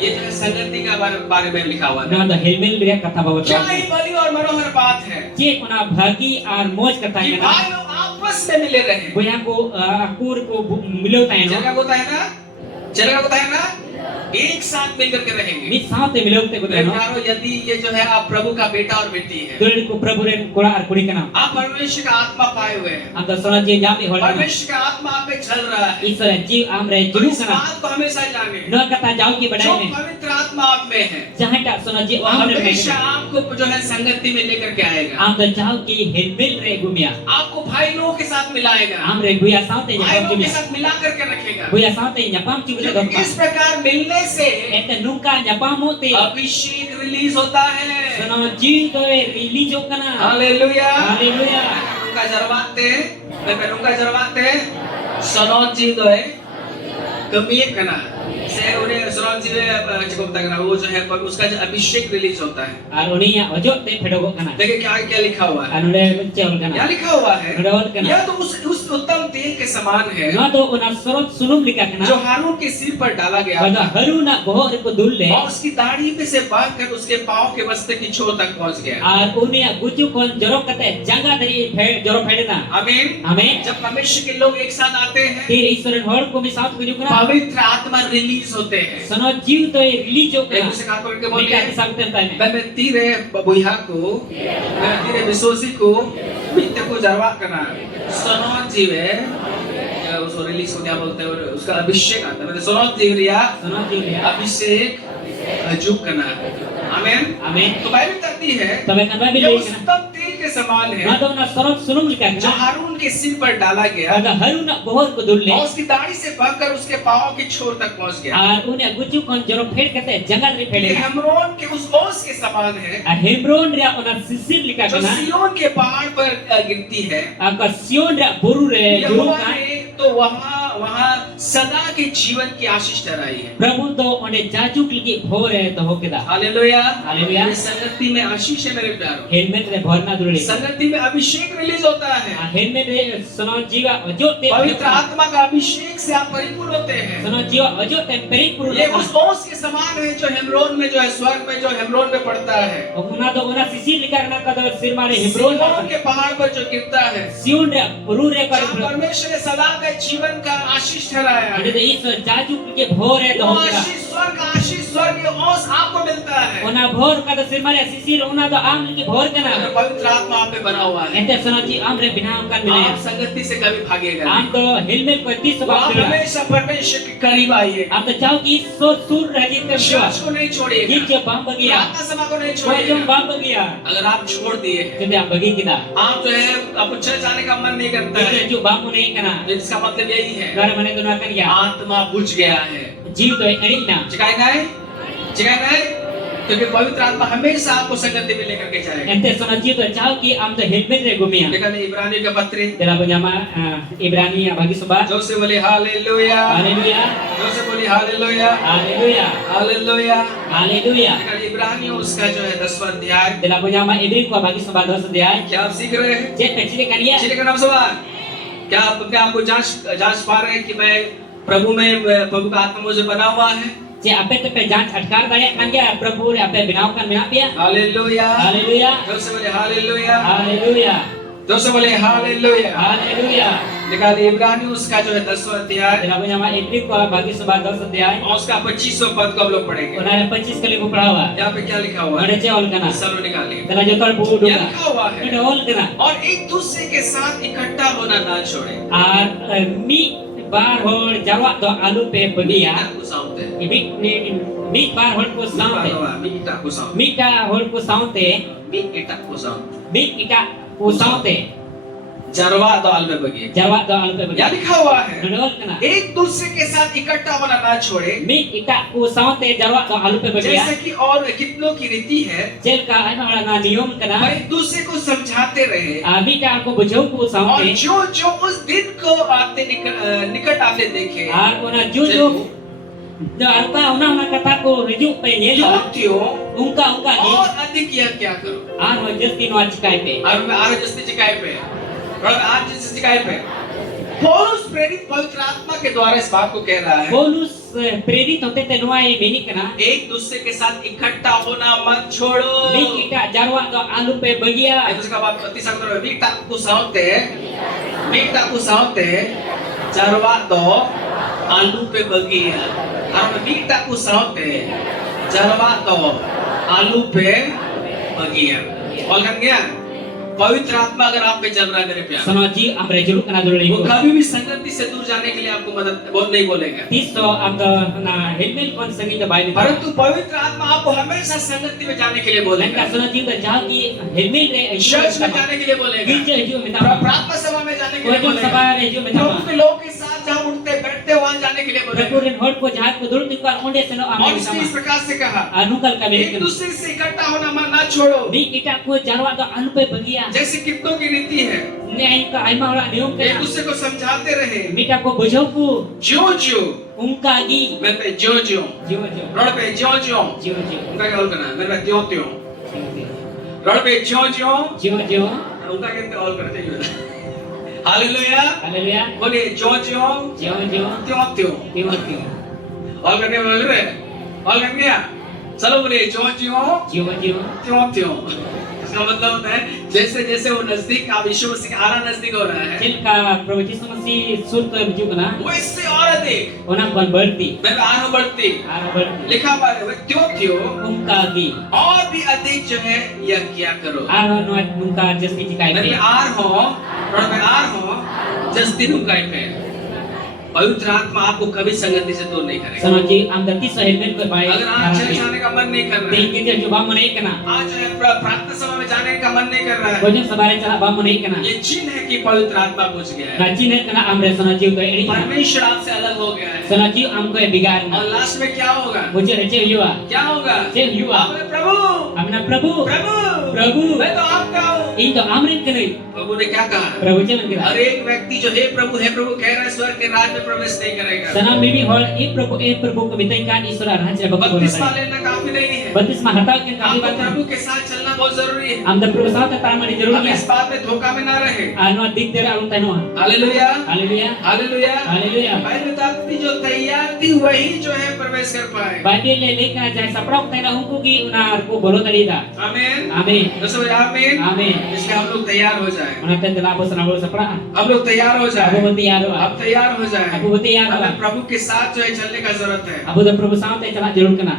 ये जो है संगति का बारे में लिखा हुआ है। No do helmel dia kata bawa क्या tahu. ही भली और मनोहर बात है Cik ona bagi ar moj kata कि kana. भाई लोग आपस में मिले रहे। Boyhaku akur ko milau taino. जगह को तायन ना जगह को तायन ना एक साथ मिलकर के रहेंगे। Mit saute milau te ko taino. प्यारो यदि ये जो है आप प्रभु का बेटा और बेटी है, Dulur ko prabu ren kola ar kuri kana. आप परमेश्वर का आत्मा पाए हुए हैं, Anta sona je jami hol. परमेश्वर का आत्मा आप में चल रहा है। Isra jiw amre तो juru इस kana. बात को हमेशा जाने No kata jauh ki जो badai ne. पवित्र आत्मा आप में है Jahan tak sona je वो amre हमेशा me. आपको जो है संगति में लेकर के आएगा, Am do jauh ki helmel re gumia. आपको भाई लोगों के साथ मिलाएगा, Amre buya saute भाई nyapam लोगों के jumia. साथ मिला करके रखेगा। Buya saute nyapam cubile क्योंकि dompa. इस प्रकार मिलने से Ente nuka nyapamu te. अभिषेक रिलीज होता है। Sono jiw do release kana. Hallelujah. Haleluya. Nunca jarwate, mereka nunca jarwate, sonot jido है कमियत करना से उन्हें sonot jido cukup करना वो जो है पर उसका जो अभिषेक रिलीज होता है। Ar unia ojok te pedogok kana. देखिए क्या क्या लिखा हुआ है? Anu de cewal क्या kana. लिखा हुआ है? Pedogok kana. यह तो उस उत्तम तेल के समान है No do una sorot sunum lika जो kana. हारून के सिर पर डाला गया Pada था haru na bohor ko dulle. और उसकी दाढ़ी में से बांधकर उसके पाँव के बस्ते की छोर तक पहुंच गया। Ar unia gucu kon jorok kate jangga dari jorok pedena. आमीन। Amin. जब परमेश्वर के लोग एक साथ आते हैं, Tir ईश्वरन हर को mi saut kuju kana. पवित्र आत्मा रिलीज होते हैं। Sono jiw do release एक kana. दूसरे का करके Mika बोलिए kisabten tane. मैं तीरे बुया को मैं तीरे विश्वासी को मित्र को जरवा करना सोनोत जीवे उसको रिलीज को क्या बोलते हैं और उसका अभिषेक आता है मतलब सोनोत जीवरिया Sono jiw ya. अभिषेक जुक करना आमीन। Amin. तो बाइबल कहती है Tabe kan babil ये le उस kana. तब तेल के समान No है do una sorot sunum lika जो kana. हारून के सिर पर डाला गया Pada haru na bohor ko dulle. और उसकी दाढ़ी से बहकर उसके पाँव की छोर तक पहुंच गया। Ar unia gucu kon jorok phed kate jangga dari ये pedena. हेमरोन के उस ओस के समान है Ar Hebron ria ona sisir lika जो kana. सियोन के पहाड़ पर गिरती है। Aka Sion ria boru re juru यहोवा kan. ने तो वहाँ सदा के जीवन की आशीष ठहराई है। Prabhu do onde jajuk lagi bhore doho keda. Hallelujah. Hallelujah. ये संगति में आशीष है मेरे प्यारों। Helmet re bhorna dulle. संगति में अभिषेक रिलीज होता है। Helmet re sono jiwa ojo te. पवित्र आत्मा का अभिषेक से आप परिपूर्ण होते हैं। Sono jiwa ojo te perik puru. ये उस ओस के समान है जो हेमरोन में जो है स्वर्ग में जो हेमरोन में पड़ता है। Una do una sisir lika kana kada sir mare Hebron. सियोन के पहाड़ पर जो गिरता है। Sion ria boru re जहाँ kar. परमेश्वर ने सदा के जीवन का आशीष ठहराया Ade है। de ईश्वर जाजुक lagi bhore वो doho keda. आशीष स्वर्ग ये ओस आपको मिलता है। Ona bhor kada sir mare sisir una do am lagi bhor kana. पवित्र आत्मा आप पे बना हुआ है। Ente sono ji am re binaw kan आप milaya. संगति से कभी भागेगा Am नहीं। to helmet ko tis आप sebab dula. हमेशा परमेश्वर के करीब आइए। Am to jauh ki sur rajin ter jua. Church को नहीं छोड़िएगा। Jika bang bagia. प्रार्थना सभा को नहीं Kau छोड़िएगा। bang bagia. अगर आप छोड़ दिए हैं, Jadi am bagi kita. आप जो है आपको चर्च आने का मन नहीं करता Kita है, ju bang mu naik kana. इसका मतलब यही है Gara mana gunakan ya. आत्मा बुझ गया है। Jiw to erik na. चिकाएगा है? चिकाएगा है? क्योंकि पवित्र आत्मा हमेशा आपको संगति में लेकर के जाएगा। Ente sono jiw to jauh ki am to helmet re gumia. देखा नहीं इब्रानी का पत्री Dalam penyama Ibrani yang bagi sebab. जो से बोले हालेलुया, Haleluya. जो से बोले हालेलुया, Haleluya. हालेलुया। Haleluya. देखा इब्रानी उसका जो है 10वां अध्याय Dalam penyama Ibri ko bagi sebab dosa dia. क्या आप सीख रहे हैं? Cek kecil kan dia. चिल्ले का नाम सवाल क्या आपको जांच पा रहे हैं कि मैं प्रभु में प्रभु का आत्मा मुझे बना हुआ है। जे ape tepe jangan atkar daya kan ya Prabhu ape binaukan minap ya. Hallelujah Haleluya. जोर से बोले हालेलुया, Haleluya. जोर से बोले हालेलुया। Haleluya. निकालिए इब्रानियों उसका जो है 10वां अध्याय Kita punya nama Iblis ko bagi sebab dosa dia. और उसका 25वां पद को हम लोग पढ़ेंगे। Unahan 25 kali ko perawa. यहाँ पे क्या लिखा हुआ है? Ada cewek kana. चलो निकालिए। Tala jotol buku यहाँ dulu. लिखा हुआ है Ada ol kana. और एक दूसरे के साथ इकट्ठा होना ना छोड़े। Mi bar hol jawab do alu pe begia. मीटा को साउंड है। Mi bar hol ko saute. मीटा को साउंड। Mi ka hol ko saute. मीटा को साउंड। Mi kita ko saute. जरवा दाल में बगी। Jawab do alu pe यहाँ begia. लिखा हुआ है Ada ol kana. एक दूसरे के साथ इकट्ठा होना ना छोड़े। Mi kita ko saute jawab do alu pe begia. जैसे कि और कितनों की रीति है Jel ka ay mga na niyom kana. और एक दूसरे को समझाते रहे Mi ka ko bujau ko और saute. जो जो उस दिन को आते निकट आते देखे Ona juju do arta una kata ko hijuk pe क्यों nyela. क्यों Ungka ni. और अधिक यह क्या करो Ano justi no achikai pe. और मैं आज जैसे चिकाई पे और आज जैसे चिकाई पे पौलुस प्रेरित पवित्र आत्मा के द्वारा इस बात को कह रहा है Paulus प्रेरित होते थे नुआई मेनी कना. एक दूसरे के साथ इकट्ठा होना मत छोड़ो। Mi kita jarwa do alu pe begia. एक दूसरे का बात प्रतिशत करो मीटा कुसावते चरवा दो आलू पे बगिया हम मीटा कुसावते चरवा दो आलू पे बगिया और कर गया पवित्र आत्मा अगर आप पे चल रहा है मेरे प्यार Sanoji amre julu kana dulu वो ibu. कभी भी संगति से दूर जाने के लिए आपको मदद बहुत नहीं बोलेगा Tiso amdo na helmel kon sangi do bai ni. परंतु पवित्र आत्मा आपको हमेशा संगति में जाने के लिए Lengka बोलेगा sanoji do jagi helmel re church में जाने के लिए बोलेगा Gereja ju minta. प्रार्थना सभा में जाने के लिए Wajib बोलेगा sabar ju minta. प्रभु के लोग के साथ जहाँ उठते बैठते वहाँ जाने के लिए बोलेगा Prekurin hot ko jahat ko dulu tinggal onde seno और amre इसने इस sama. प्रकार से कहा Anukal kami एक ni. दूसरे से इकट्ठा होना मत ना छोड़ो Mi kita ko jarwa do alu pe begia. जैसे कितनों की रीति है Ni ai ka ai ma ora nium एक kana. दूसरे को समझाते रहे Mi ka ko bujau ko जो जो ungka gi. मैं पे जो जो Jiwa jiwa. रोड पे जो जो Jiwa jiwa. उनका क्या बोल करना मेरे पे त्यों त्यों रोड पे जो जो Jiwa jiwa. उनका क्या ऑल करते हैं हालेलुया Haleluya. बोलिए जो जो Jiwa jiwa. त्यों त्यों Tiwa tiwa. ऑल करने बोल रहे ऑल कर गया चलो बोलिए जो जो Jiwa jiwa. त्यों त्यों इसका मतलब होता है जैसे जैसे वो नजदीक आप यीशु मसीह के आना नजदीक हो रहा है Jika Prabhu Yesus masih surut menuju kana, वो इससे और अधिक ona kon berti, मैं आना बढ़ती ara berti. लिखा हुआ है वो त्यों त्यों Ungka gi, और भी अधिक जो है यह किया करो ara nuat ungka just kikai मैं pe. आर हो और मैं आर हो जस्ती नुकाई पे पवित्र आत्मा आपको कभी संगति से दूर नहीं करेगा Sanoji am dati sa helmet ko bai. अगर आज चले जाने का मन नहीं कर रहा है Dei kita coba menai kana. आज जो है प्रार्थना सभा में जाने का मन नहीं कर रहा है Kojo sabare chala ba menai kana. ये चिन्ह है कि पवित्र आत्मा पहुंच गया है Rajin kana amre sanoji ko eri. परमेश्वर आपसे अलग हो गया है Sanoji am ko bigar और na. लास्ट में क्या होगा Bojo rece yuwa. क्या होगा Cek yuwa. आपने प्रभु Amna Prabhu. प्रभु प्रभु। मैं तो आपका हूँ Into amrin kanai. प्रभु ने क्या कहा Prabhu jaman kita. हर एक व्यक्ति जो हे प्रभु कह रहा है स्वर्ग के राज में प्रवेश नहीं करेगा Sana bibi hol Prabhu kami kan isura raja baku बपतिस्मा bola. लेना काफी नहीं है Batis mahataw kan kami आपको batan. प्रभु के साथ चलना बहुत जरूरी है Am da Prabhu sa ta tama ni हम jarur इस बात में धोखा में ना रहे Ano dik dera alun tano. Hallelujah Haleluya. Hallelujah Haleluya. Bible बताती जो तैयार थी वही जो है प्रवेश कर पाए Bible le lekna jai saprok tena unku gi unar ko bolo tadi da. आमीन Amin. दोस्तों आमीन Amin. इसलिए हम लोग तैयार हो जाए Una tan dala po sana bolo sapra. हम लोग तैयार हो Abu जाए bati yaro. अब तैयार हो जाए Abu bati yaro. हमें प्रभु के साथ जो है चलने का जरूरत है Abu da Prabhu sa ta chala jarur kana.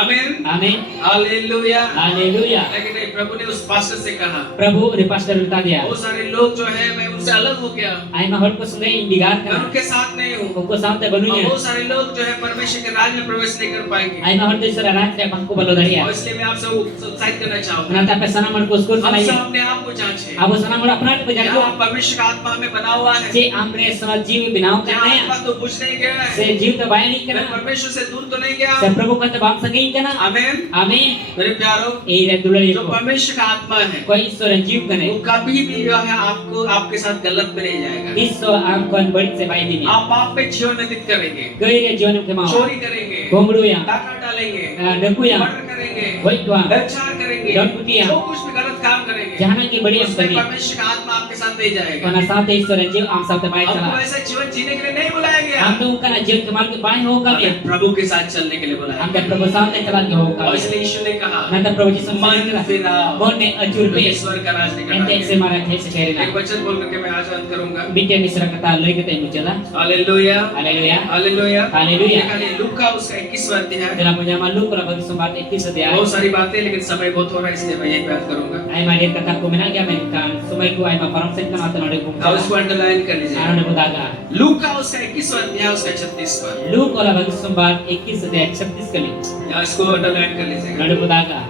आमीन Amin. Hallelujah Haleluya. लेकिन नहीं, प्रभु ने उस पास्टर से कहा Prabhu de pastor bata dia. बहुत सारे लोग जो है मैं उनसे अलग हो गया Ai mahol ko sungai indigar मैं kana. उनके साथ नहीं हूँ Ko sa ta और banunya. बहुत सारे लोग जो है परमेश्वर के राज में प्रवेश नहीं कर पाएंगे Ai mahol de sura raja bangku bolo dari ya. और इसलिए मैं आपसे उत्साहित करना चाहूंगा Una ta pesana mar ko skur हम sana सब ya. अपने आप को जांचें Abu sana mar apna ko यहाँ janjo. परमेश्वर का आत्मा हमें बना हुआ है Se amre sana jiv binaw यहाँ kana आत्मा ya. तो बुझ नहीं गया है Se jiv ta bayani मैं kana. परमेश्वर से दूर तो नहीं गया Se Prabhu ka ta bam sangai kana. आमीन Amin. मेरे प्यारों Ei re dulari जो ko. परमेश्वर का आत्मा है Ko isora jiv वो kana. कभी भी जो है आपको आपके साथ गलत में नहीं जाएगा Iso am kon barit se bai dini. आप पाप में जीवन व्यतीत करेंगे Goi re jiwan ke mau. चोरी करेंगे Gomru ya. डाका डालेंगे, Naku yang मर्डर करेंगे, Baik tuan व्यभिचार करेंगे, Daun putih yang जो कुछ भी गलत काम करेंगे, Jangan ki badi yang उसमें tadi परमेश्वर का आत्मा आपके साथ नहीं जाएगा। Karena saat Isra jiu am saat mai आपको chala ऐसा जीवन जीने के लिए नहीं बुलाया गया, Am tu kana jiu kemal ke bai ho kami हमें प्रभु के साथ चलने के लिए बुलाया Am dan Prabhu saat chala ke ho और kami इसलिए यीशु ने कहा, Nanti Prabhu Yesus मन kira फिराओ, Bon ne ajur pe ईश्वर का राज निकल Ente se आएगा। marah ke se एक kerina वचन बोल करके मैं आज अंत करूंगा। Bikin Isra kata loi kita mucala hallelujah, Haleluya hallelujah, Haleluya. निकालिए लूका उसका 21वां अध्याय। Dalam punya malu kalau bagi sumbat 21 sedia बहुत सारी बातें, लेकिन समय बहुत हो रहा है, इसलिए मैं यही बात करूंगा। Ai madir kata ko menagya menkan sumai ko ai maparang set kan atau nade आप bungsa इसको अंडरलाइन कर लीजिए। Ano ne budaga लूका उसका 21वां अध्याय उसका 36 पद, Lu kalau bagi sumbat 21 sedia 36 kali यहाँ इसको अंडरलाइन कर लीजिएगा। Nade budaga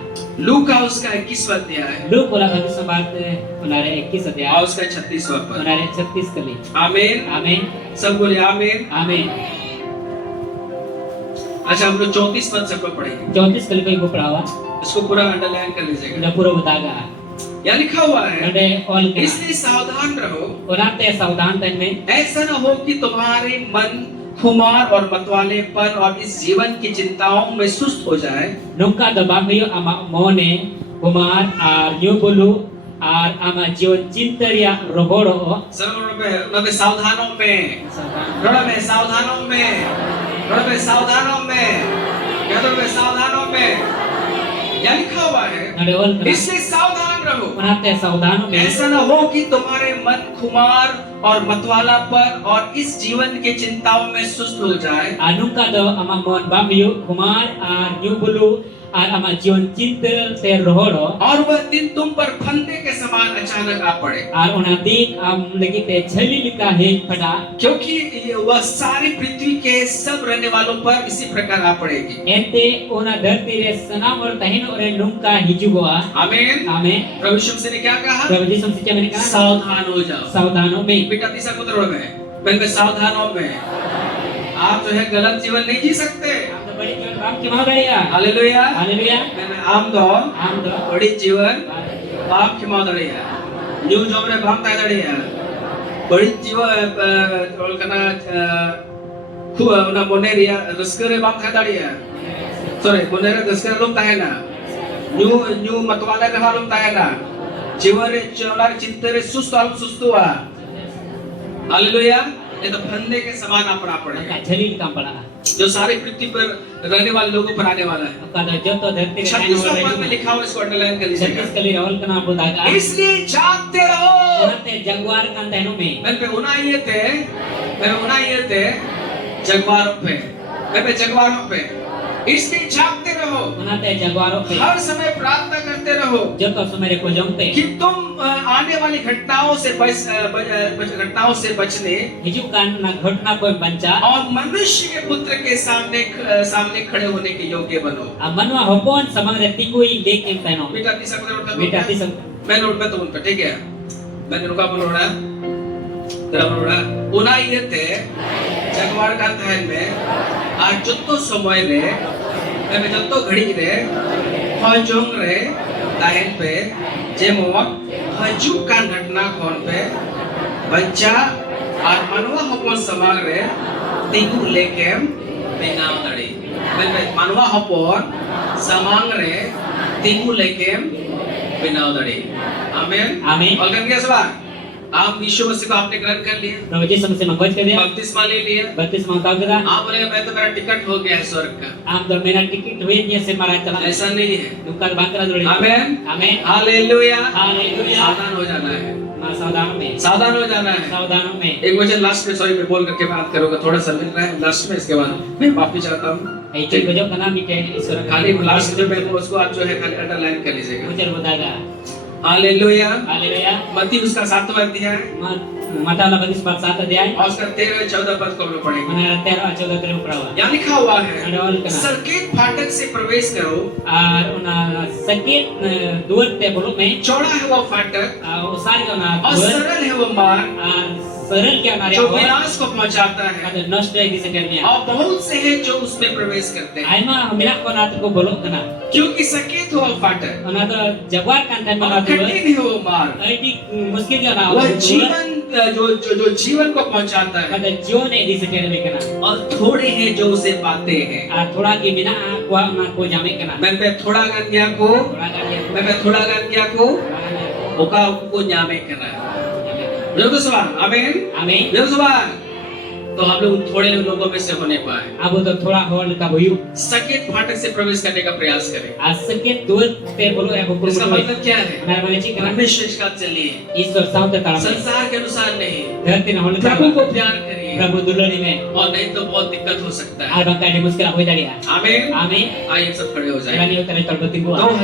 लूका उसका 21वां अध्याय Lu kalau bagi sumbat unare 21 sedia और उसका 36वां पद। unare 36 kali आमीन, Amin सब बोले आमीन। Amin अच्छा, हम लोग 34 पद से पढ़ेंगे, 34 kali ko ibu perawa इसको पूरा अंडरलाइन कर लीजिएगा। Nade pura budaga यहाँ लिखा हुआ है, Nade all kena इसलिए सावधान रहो, Onate saudan tan me ऐसा न हो कि तुम्हारे मन खुमार और मतवालेपन और इस जीवन की चिंताओं में सुस्त हो जाए। Nungka do bamiyo ama mone kumar ar nyubulu ar ama jiwan cintaria rohoro सब लोग में सावधानों में, रोड़ा में सावधानों में, रोड़ा में सावधानों में, क्या तो में सावधानों में, यहाँ लिखा हुआ है, Nade all kena इसलिए सावधान रहो, Onate saudan me ऐसा न हो कि तुम्हारे मन खुमार और मतवालापन और इस जीवन के चिंताओं में सुस्त हो जाए। Anungka do ama mon bamiyo kumar ar nyubulu ar ama jiwan cinta se rohoro और वह दिन तुम पर फंदे के समान अचानक आ पड़े, ar onadik am lagi te chali lika hej pada क्योंकि वह सारी पृथ्वी के सब रहने वालों पर इसी प्रकार आ पड़ेगी। ente ona dharti re sanam or tahin ore nungka hijugoa आमीन। Amen प्रभु यीशु मसीह ने क्या कहा? Prabhu Yesus siya menikah सावधान हो जाओ। saudano me बेटा तीसरा पुत्र में मैं सावधानों में, आप जो है गलत जीवन नहीं जी सकते। Am do badi jiwan ram ke mau daya hallelujah, Haleluya मैं आम दो am do बड़ी जीवन आप के मां दड़िया न्यू जॉब रे भाग ताय दड़िया बड़ी जीवन और कना खुआ ना मोनेरिया रस्कर रे भाग ताय दड़िया सॉरी मोनेरिया रस्कर लोग ताय ना न्यू मतवाले रे हालुम ताय ना जीवन रे चलार चिंते रे सुस्तुआ हालेलुया। ये तो फंदे के समान आप पड़ेगा, ka chali lika pada जो सारे पृथ्वी पर रहने वाले लोगों पर आने वाला है। kada joto dharti re tahin 36वां ore पद में लिखा हुआ, इसको अंडरलाइन कर लीजिएगा। 36 kali rawal kena budaga इसलिए जागते रहो। onate jaguar kan tahin me मैं पे उनाइए थे जगवारों पे, मैं पे जगवारों पे, इसलिए जागते रहो, onate jaguaro pe हर समय प्रार्थना करते रहो joto sumere ko jongte कि तुम आने वाली घटनाओं से बचने hijukan na घटना ko banca और मनुष्य के पुत्र के सामने खड़े होने के योग्य बनो। manwa hopon samang re tikui lekem taino बेटा तीसरा पद beta tisam मैं तो उन पर ठीक है, मैंने उनका बोला तेरा बोला उनाइए थे जगवार का तहन में आज जत्तो समय रे मैं जत्तो घड़ी रे हजोंग रे तहन पे जेमो हजू का घटना खोन पे बच्चा और मनवा हपन समाग रे तिगु लेके बेनाव दड़ी मैं मनवा हपन समाग रे तिगु लेके बेनाव दड़ी। आमीन Amin. और क्या सवाल? आप यीशु मसीह को आपने ग्रहण कर लिया, Prabhu Yesus masih menggoj ke dia बपतिस्मा ले लिया, baptisma tau kita आप बोले मैं तो मेरा टिकट हो गया है स्वर्ग का। am do mena tikit duitnya se marah chala ऐसा नहीं है। dukar bangkara dulu आमीन, amin हालेलुया। haleluya सावधान हो जाना है, ma saudano me सावधान हो जाना है। saudano me एक वचन लास्ट में सॉरी मैं बोल करके बात करूंगा, थोड़ा सा मिल रहा है लास्ट में, इसके बाद मैं माफी चाहता हूँ। ai cik gojok kana mike isura खाली लास्ट जो मैं उसको आप जो है खाली अंडरलाइन कर लीजिएगा। ujar budaga hallelujah. haleluya मत्ती उसका 7वां अध्याय mata la bagi sebat satu dia और उसका 13-14 पद को हम लोग पढ़ेंगे। mana tero achoda kali prawa यहाँ लिखा हुआ है, ada wal kana संकेत फाटक से प्रवेश करो, ar una sakit duat te bolok me चौड़ा है वो फाटक usar ka na और duat सरल है वो मार्ग सरल क्या नारे जो विनाश को पहुंचाता है, ada नष्ट है किसे करनिया और बहुत से हैं जो उसमें प्रवेश करते हैं। आइमा मिला को नात को बोलो कना क्योंकि संकेत हो वो फाटक ना तो जगवार कांतन में और ना तो कठिन है वो मार्ग, ऐटी मुश्किल जो ना वह जीवन जो जो जो जीवन को पहुंचाता है pada jione di sekitar mereka. और थोड़े हैं जो उसे पाते हैं Thora ki mina aku aku nyame kena. मैं पे थोड़ा गन्या को Thora kali aku. मैं पे थोड़ा गन्या को ओका को न्यामे करना जब सवाल आमीन Amin. जब सवाल तो हम लोग थोड़े लोगों में से होने पाए Abu tu thora hor ka boyu. सकेत फाटक से प्रवेश करने का प्रयास करें Sakit dur te bolu aku इसका kurus. मतलब क्या है Benar mana cik kena. परमेश्वर का चलिए Isor saud talam. संसार के अनुसार नहीं Dharti na hol प्रभु ka. को प्यार करिए Prabu dulur ni me. और नहीं तो बहुत दिक्कत हो सकता है Al bangkai ni muskil aku dari. आमीन Amin. आइए सब खड़े हो जाए Kami utara tolbatin buat.